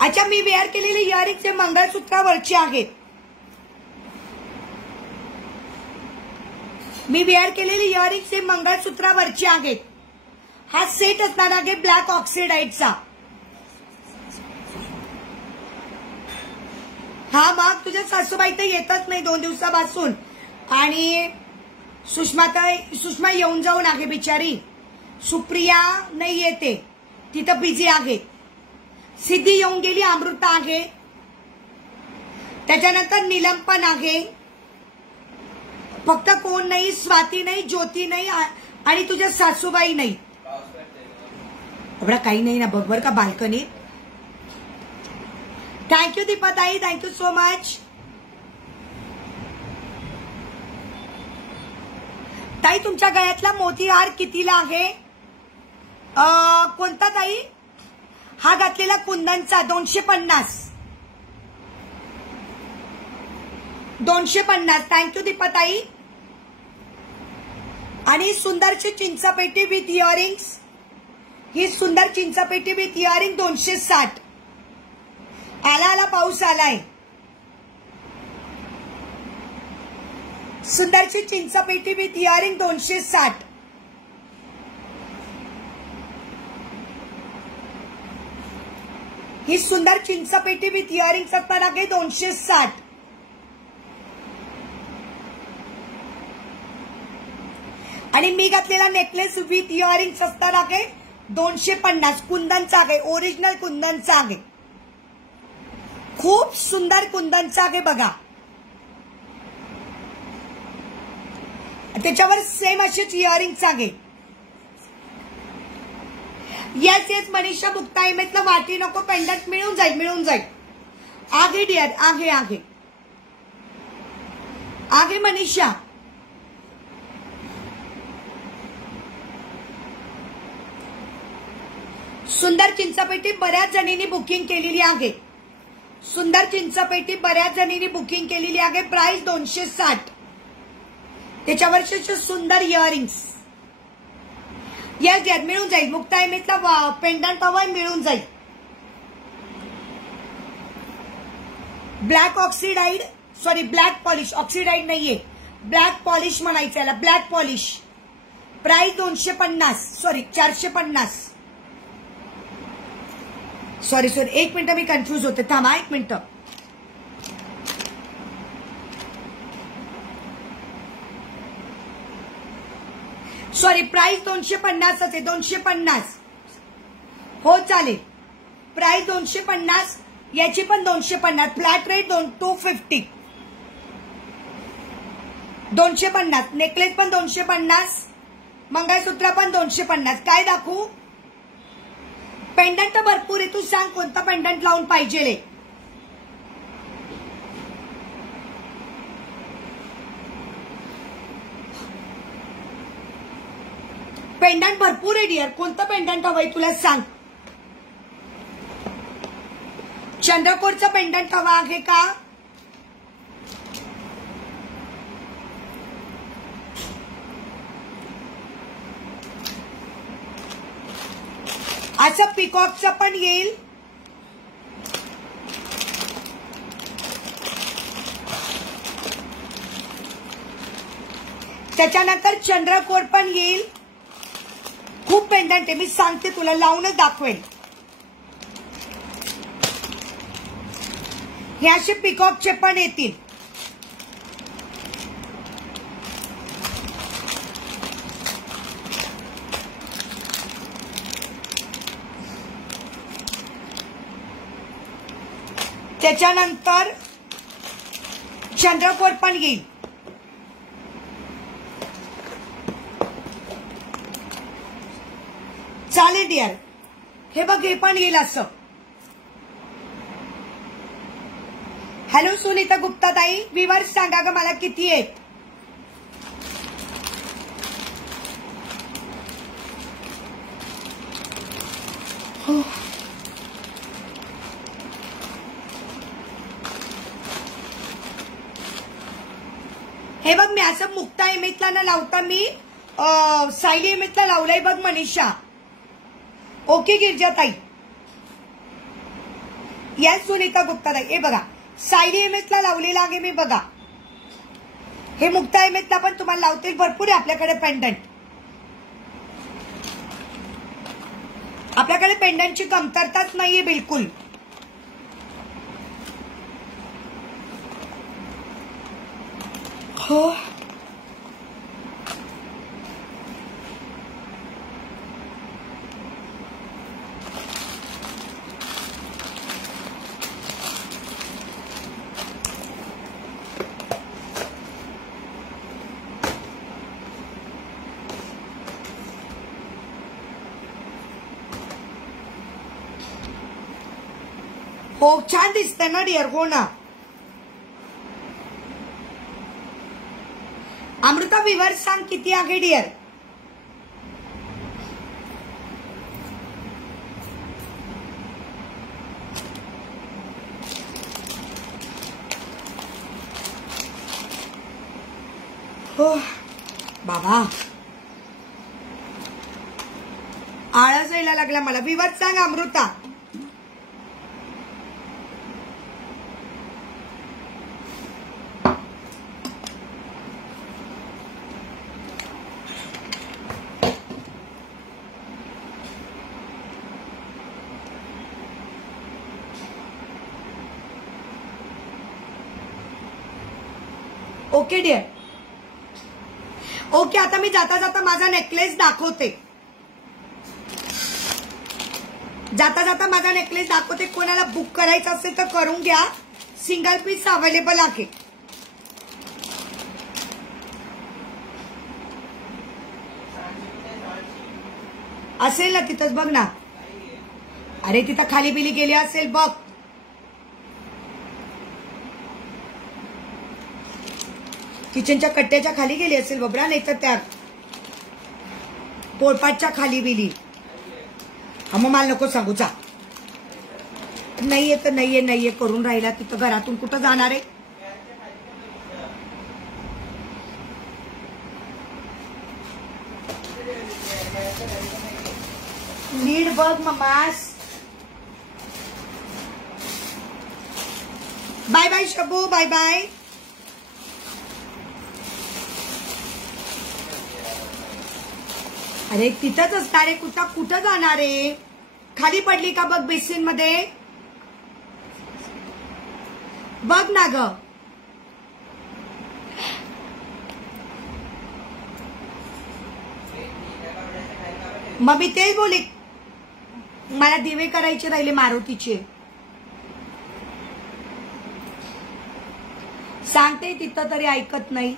अच्छा, मी वेअर केलेले इयरिंग्स हे मंगळसूत्रावरचे आहेत. मी वेअर केलेले इयरिंग्स हे मंगळसूत्रावरचे आहेत. हा सेट असणार आहे ब्लॅक ऑक्सिडाइडचा. हा मग तुझ्या सासूबाई तर येतच नाही 2 दिवसापासून. आणि सुषमा येऊन जाऊन आहे बिचारी. सुप्रिया नाही येते, तिथं बिझी आहे. सिद्धी येऊन गेली. अमृता आहे, त्याच्यानंतर नीलम पण आहे. फक्त कोण नाही? स्वाती नाही, ज्योती नाही, आणि तुझ्या सासूबाई नाही. एवढा काही नाही ना बघ बर का बाल्कनीत. थँक्यू दीपाताई, थँक्यू सो मच. ताई, तुमच्या गळ्यातला मोतीहार कितीला आहे? कोणता ताई? हा घातलेला कुंदनचा 250. 250. थँक्यू दीपाताई. आणि सुंदरची चिंचापेटी विथ इयरिंग्स. ही सुंदर चिंचापेटी विथ इयरिंग 260. आला आला पाऊस आलाय. सुंदरची चिंचापेटी विथ इयरिंग 260. ही सुंदर चिंचापेटी विथ इयरिंग असणार आहे 260. आणि मी घातलेला नेकलेस विथ इयरिंग असणार आहे 250. कुंदनचा आहे, ओरिजिनल कुंदनचा आहे. खूप सुंदर कुंदनचा आहे बघा. त्याच्यावर सेम अशीच इयरिंग्स आहे. येस येस मनीषा मुक्ता इमेतलं वाटी नको, पेंडंट मिळून जाईल, मिळून जाईल. आगे डिअर, आगे आगे आगे मनीषा. सुंदर चिंचापेटी बऱ्याच जणींनी बुकिंग केलेली आहे. सुंदर चिंचापेटी बऱ्याच जणींनी बुकिंग केलेली आहे. प्राइस 260. त्याच्यावरचे सुंदर इयरिंग्स. येस डिअर, मिळून जाईल. मुक्ता इमेतला पेंडंट हवाय, मिळून जाईल. ब्लॅक ऑक्सिडाइड, सॉरी ब्लॅक पॉलिश, ऑक्सिडाइड नाहीये, ब्लॅक पॉलिश म्हणायचं याला, black polish. Price 250, sorry 450. Sorry एक मिनिट, मी कन्फ्यूज होते, थांबा एक मिनिट. सॉरी प्राइस 250 आहे, 250. हो चालेल, प्राइस 250, याची पण 250, फ्लॅट रेट 250. 250, नेकलेस पण 250, मंगळसूत्र पण 250. काय दाखवू? पेंडंट भरपूर आहे, तू सांग कोणता पेंडंट लावून पाहिजे. पेंडंट भरपूर आहे डिअर, कोणतं पेंडंट हवंय तुला सांग. चंद्रकोरचं पेंडंट हवा आहे का? असं पिकॉकचं पण येईल. त्याच्यानंतर चंद्रकोर पण येईल. खूप पेंडंट आहे, मी सांगते तुला, लावूनच दाखवेल. हे असे पिकॉकचे पण येतील. त्याच्यानंतर चंद्रकोर पण येईल. चालेल डिअर, हे बघ हे पण येईल असं. हॅलो सुनीता गुप्ता ताई, व्ह्यूअर्स सांगा ग मला किती आहेत. हे बघ मी असं मुक्ता इमेजला न लावता मी सायली इमेजला लावलंय बघ मनीषा. ओके गिरजाताई, येस सुनीता गुप्ता ताई. हे बघा सायली इमेजला लावलेला आहे मी, बघा हे मुक्ता इमेजला पण तुम्हाला लावतील. भरपूर आहे आपल्याकडे पेंडंट, आपल्याकडे पेंडंटची कमतरताच नाहीये बिलकुल. हो हो छान दिसतंय ना डिअर. हो ना अमृता, व्ह्यूअर्स सांग किती आहे डिअर. हो बाबा आळस यायला लागला मला. व्ह्यूअर्स सांग अमृता. Okay dear, okay. आता मी जाता जाता माझा नेकलेस दाखवते. जाता जाता माझा नेकलेस दाखवते. कोणाला बुक करायचं असेल तर करून घ्या, सिंगल पीस अवेलेबल आहे. असेल ना तिथंच बघ ना. अरे तिथं खाली बिली गेली असेल बघ. किचनच्या कट्ट्याच्या खाली गेली असेल बबरा, नाही तर त्या पोळपाटच्या खाली बिली. हा मग मला नको सांगू. चा नाहीये तर नाहीये, नाहीये करून राहिला तिथं. घरातून कुठं जाणार आहे. नीट बघ ममास. Bye bye Shabu, bye bye. अरे तिथंच असणार आहे, कुठं जाणार आहे? खाली पडली का बघ बेसिन मध्ये, बघ ना ग. मग मी तेच बोले, मला दिवे करायचे राहिले मारुतीचे. सांगते तिथं तरी ऐकत नाही.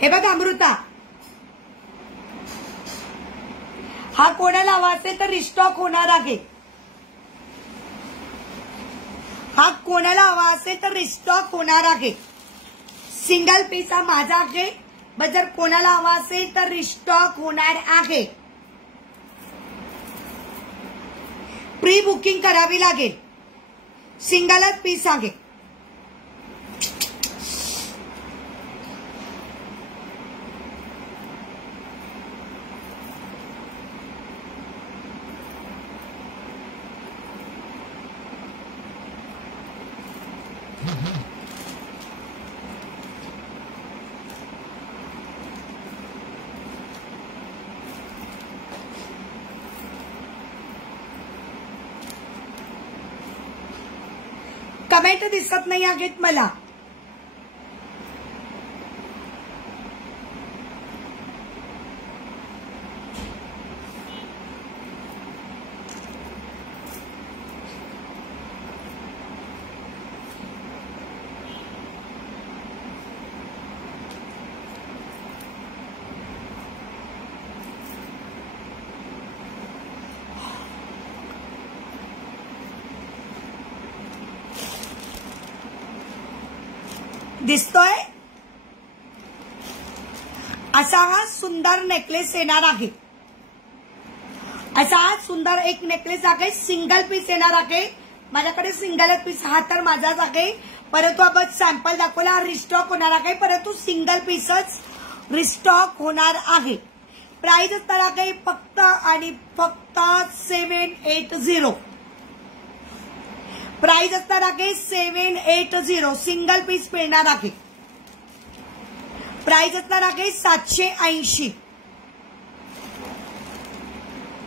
हे बघ अमृता, हा कोणाला हवा असेल तर रिस्टॉक होणार आहे. हा कोणाला हवा असेल तर रिस्टॉक होणार आहे. सिंगल पीस हा माझा आहे. बस जर कोणाला हवा असेल तर रिस्टॉक होणार आहे. प्री बुकिंग करावी लागेल. सिंगलच पीस आहे. कमेंट दिसत नाही आहेत मला. दिसतोय असा हा सुंदर नेकलेस येणार आहे. असा हा सुंदर एक नेकलेस आहे. सिंगल पीस येणार आहे. माझ्याकडे सिंगल पीस हा तर माझाच आहे, परंतु आपण सॅम्पल दाखवला. रिस्टॉक होणार आहे, परंतु सिंगल पीसच रिस्टॉक होणार आहे. प्राइस असणार आहे फक्त आणि फक्त 780. प्राइस असणार आहे 780. सिंगल पीस मिळणार आहे. प्राइस असणार आहे 780.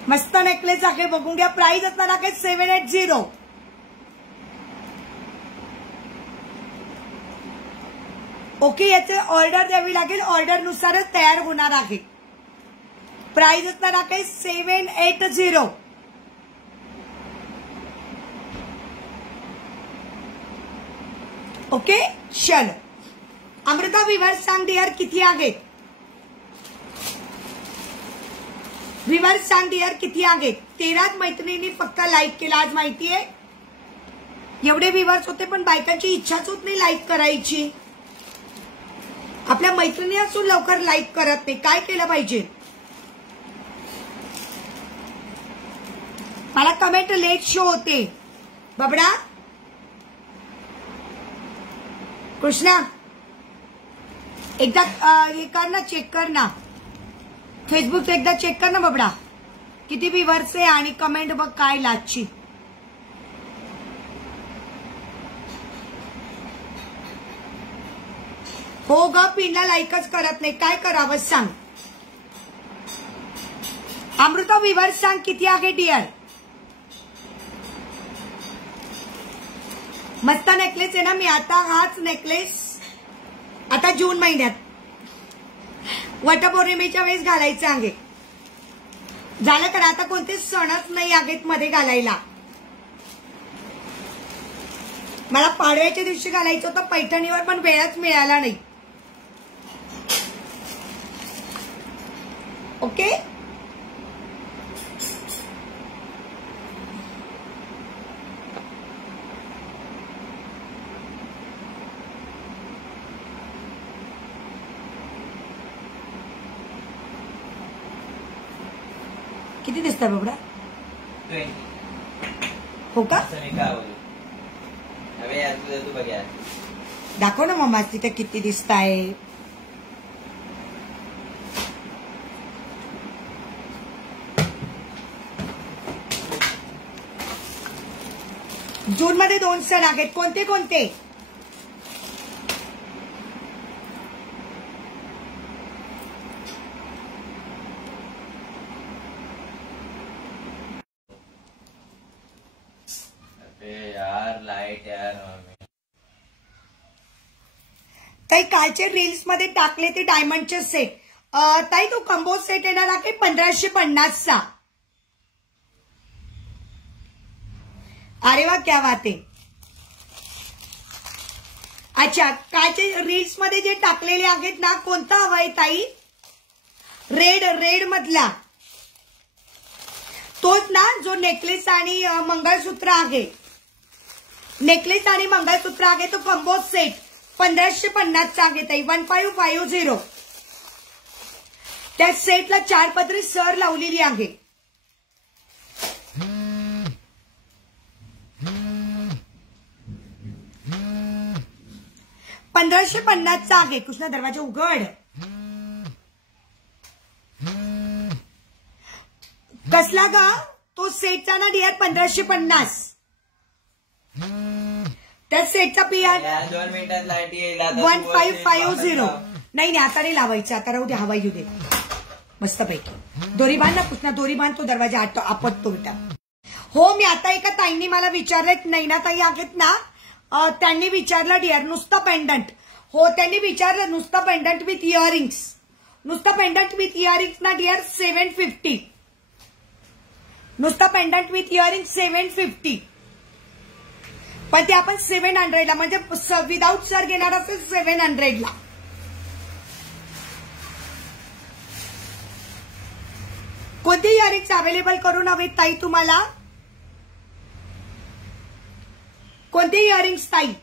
मस्त नेकलेस आहे, बघून घ्या. प्राइस असणार आहे 780. ओके, याचे ऑर्डर द्यावी लागेल. ऑर्डर नुसारच तयार होणार आहे. प्राइस असणार आहे 780. ओके, चल. अमृता व्ह्यूअर्स सांग डिअर किती आहेत? व्ह्यूअर्स सांग डिअर किती आहेत? 13 मैत्रिणींनी फक्त लाईक केला आज, माहितीये. एवढे व्ह्यूअर्स होते पण बायकांची इच्छाच होत नाही लाईक करायची. आपल्या मैत्रिणी असून लवकर लाईक करत नाही. काय केलं पाहिजे? मला कमेंट लेट शो होते. बबडा कृष्णा एकदा हे कर ना, चेक कर ना. फेसबुक एकदा चेक कर ना बबडा, किती व्ह्यूअर्स आहे आणि कमेंट बघ काय लाजची. हो ग, पिनला लाईकच करत नाही. काय करावं सांग. अमृता व्ह्यूअर्स सांग किती आहे डिअर? मस्त नेकलेस आहे ना. मी आता हाच नेकलेस आता जून महिन्यात वटपौर्णिमेच्या वेळेस घालायचं आहे. झालं तर आता कोणते सणच नाही आहेत मध्ये घालायला. मला पाडव्याच्या दिवशी घालायचं होतं पैठणीवर, पण वेळच मिळाला नाही. ओके, किती दिसतात बाबडा? 20. हो का? अबे यार तू बघ यार. दाखव ना मम्मा तिथे किती दिसत आहे. जून मध्ये 2 सण आहेत. कोणते कोणते? यार लाईट यार मम्मी. ताई कालचे रील्स मध्ये टाकले ते डायमंडचे सेट. ताई तो कंबो सेट येणार आहे 1550 चा. अरे वा क्या बात आहे. अच्छा कालचे रील्स मध्ये जे टाकलेले आहेत ना कोणता हवाय ताई? रेड मधला तोच ना जो नेकलेस आणि मंगळसूत्र आहे. नेकलेस आणि मंगळसूत्र आहे तो कंबो सेट 1550 चा आहे ताई. 1550. त्या सेटला 4 पदरी सर लावलेली आहे. $1550 चा आहे. कृष्णा दरवाजा उघड. कसला गा तो सेटचा ना डिअर 1550. त्या सेटचा पीआर 2 मिनिटात लाईट येईल. 1550. नाही आता नाही लावायचं. आता राहू दे हवा येऊ दे मस्त पैकी. दोरी बांध ना कृष्णा दोरी बांध. तो दरवाजा आपटतो बेटा. हो मी आता एका ताईंनी मला विचारलं नैना ताई आहेत ना त्यांनी विचारलं डिअर नुसतं पेंडंट. हो त्यांनी विचारलं नुसतं पेंडंट विथ इयरिंग्स. नुसतं पेंडंट विथ इयरिंग्स ना डिअर 750. नुसतं पेंडंट विथ इयरिंग 750. पण ते आपण 700 ला म्हणजे विदाऊट सर घेणार असेल 700 ला. कोणते इयरिंग्स अवेलेबल करून हवे ताई तुम्हाला? कोणते इयरिंग्स ताई?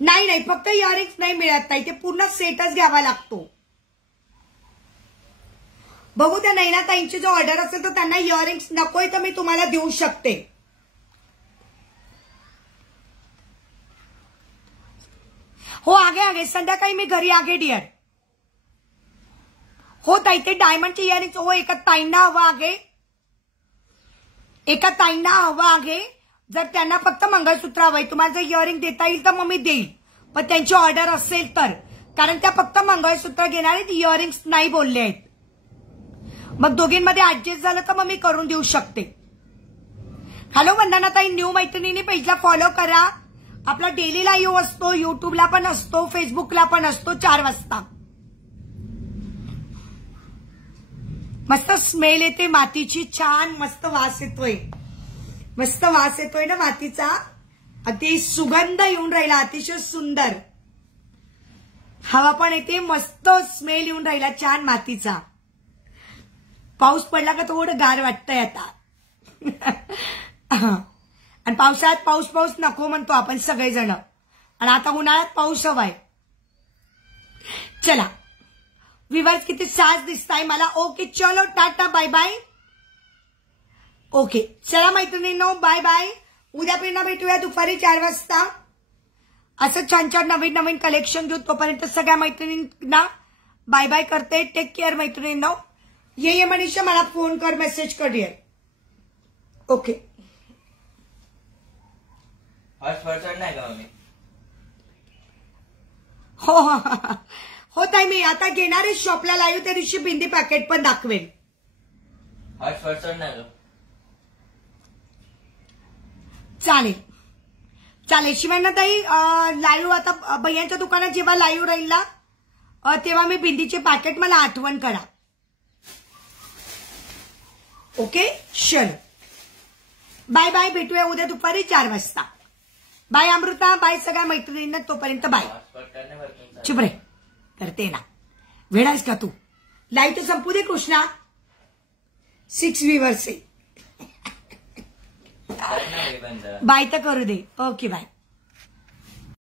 नाही फक्त इयरिंग्स नाही मिळत ताई. ते पूर्ण सेटच घ्यावा लागतो. बघू त्या नैना ताईंची जो ऑर्डर असेल तर त्यांना इयरिंग्स नकोय तर मी तुम्हाला देऊ शकते. हो आगे संध्याकाळी मी घरी आगे डिअर. हो ताई ते डायमंडचे इयरिंग्स हो एका ताईंना हवं आहे. एका ताईंना हवं आहे. जर त्यांना फक्त मंगळसूत्र हवंय तुम्हाला जर इयरिंग देता येईल तर मग मी देईल. पण त्यांची ऑर्डर असेल तर कारण त्या फक्त मंगळसूत्र घेणार आहेत इयरिंग्स नाही बोलले आहेत. मग दोघींमध्ये ऍडजस्ट झालं तर मग मी करून देऊ शकते. हॅलो वंदना ताई न्यू मैत्रिणींनी पेजला फॉलो करा. आपला डेली लाईव्ह असतो युट्यूबला पण असतो फेसबुकला पण असतो 4 वाजता. मस्त स्मेल येते मातीची. छान मस्त वास येतोय. मस्त वास येतोय ना मातीचा. अति सुगंध येऊन राहिला अतिशय सुंदर. हवा पण येते मस्त स्मेल येऊन राहिला छान मातीचा. पाऊस पडला का थोडं गार वाटतंय आता. आणि पावसाळ्यात पाऊस नको म्हणतो आपण सगळेजण. आणि आता उन्हाळ्यात पाऊस हवाय. चला विवर्स किती साज दिसताय मला. ओके चलो टाटा बाय बाय. ओके चला मैत्रिणींनो बाय बाय. उद्या पुन्हा भेटूया दुपारी 4 वाजता. असं छान छान नवीन कलेक्शन घेऊ. तोपर्यंत सगळ्या मैत्रिणींना बाय बाय करते. टेक केअर मैत्रिणींनो. ये मनीषा मला फोन कर मेसेज कर डिअर. ओके नाही का मी? हो ताई मी आता घेणार आहे शॉपला लाईव्ह. त्या दिवशी बिंदी पॅकेट पण दाखवेल. चालेल शिवांना ताई लाईव्ह आता भैयांच्या दुकानात जेव्हा लाईव्ह राहील ना तेव्हा मी बिंदीचे पॅकेट मला आठवण करा. ओके चल बाय बाय. भेटूया उद्या दुपारी 4 वाजता. बाय अमृता. बाय सगळ्या मैत्रिणींना. तोपर्यंत बाय. चुप रे करते ना वेळाच का तू. लाईव्ह तर संपू दे कृष्णा. 6 व्ह्यूअर्स आहे. बाय तर करू दे. Okay bye.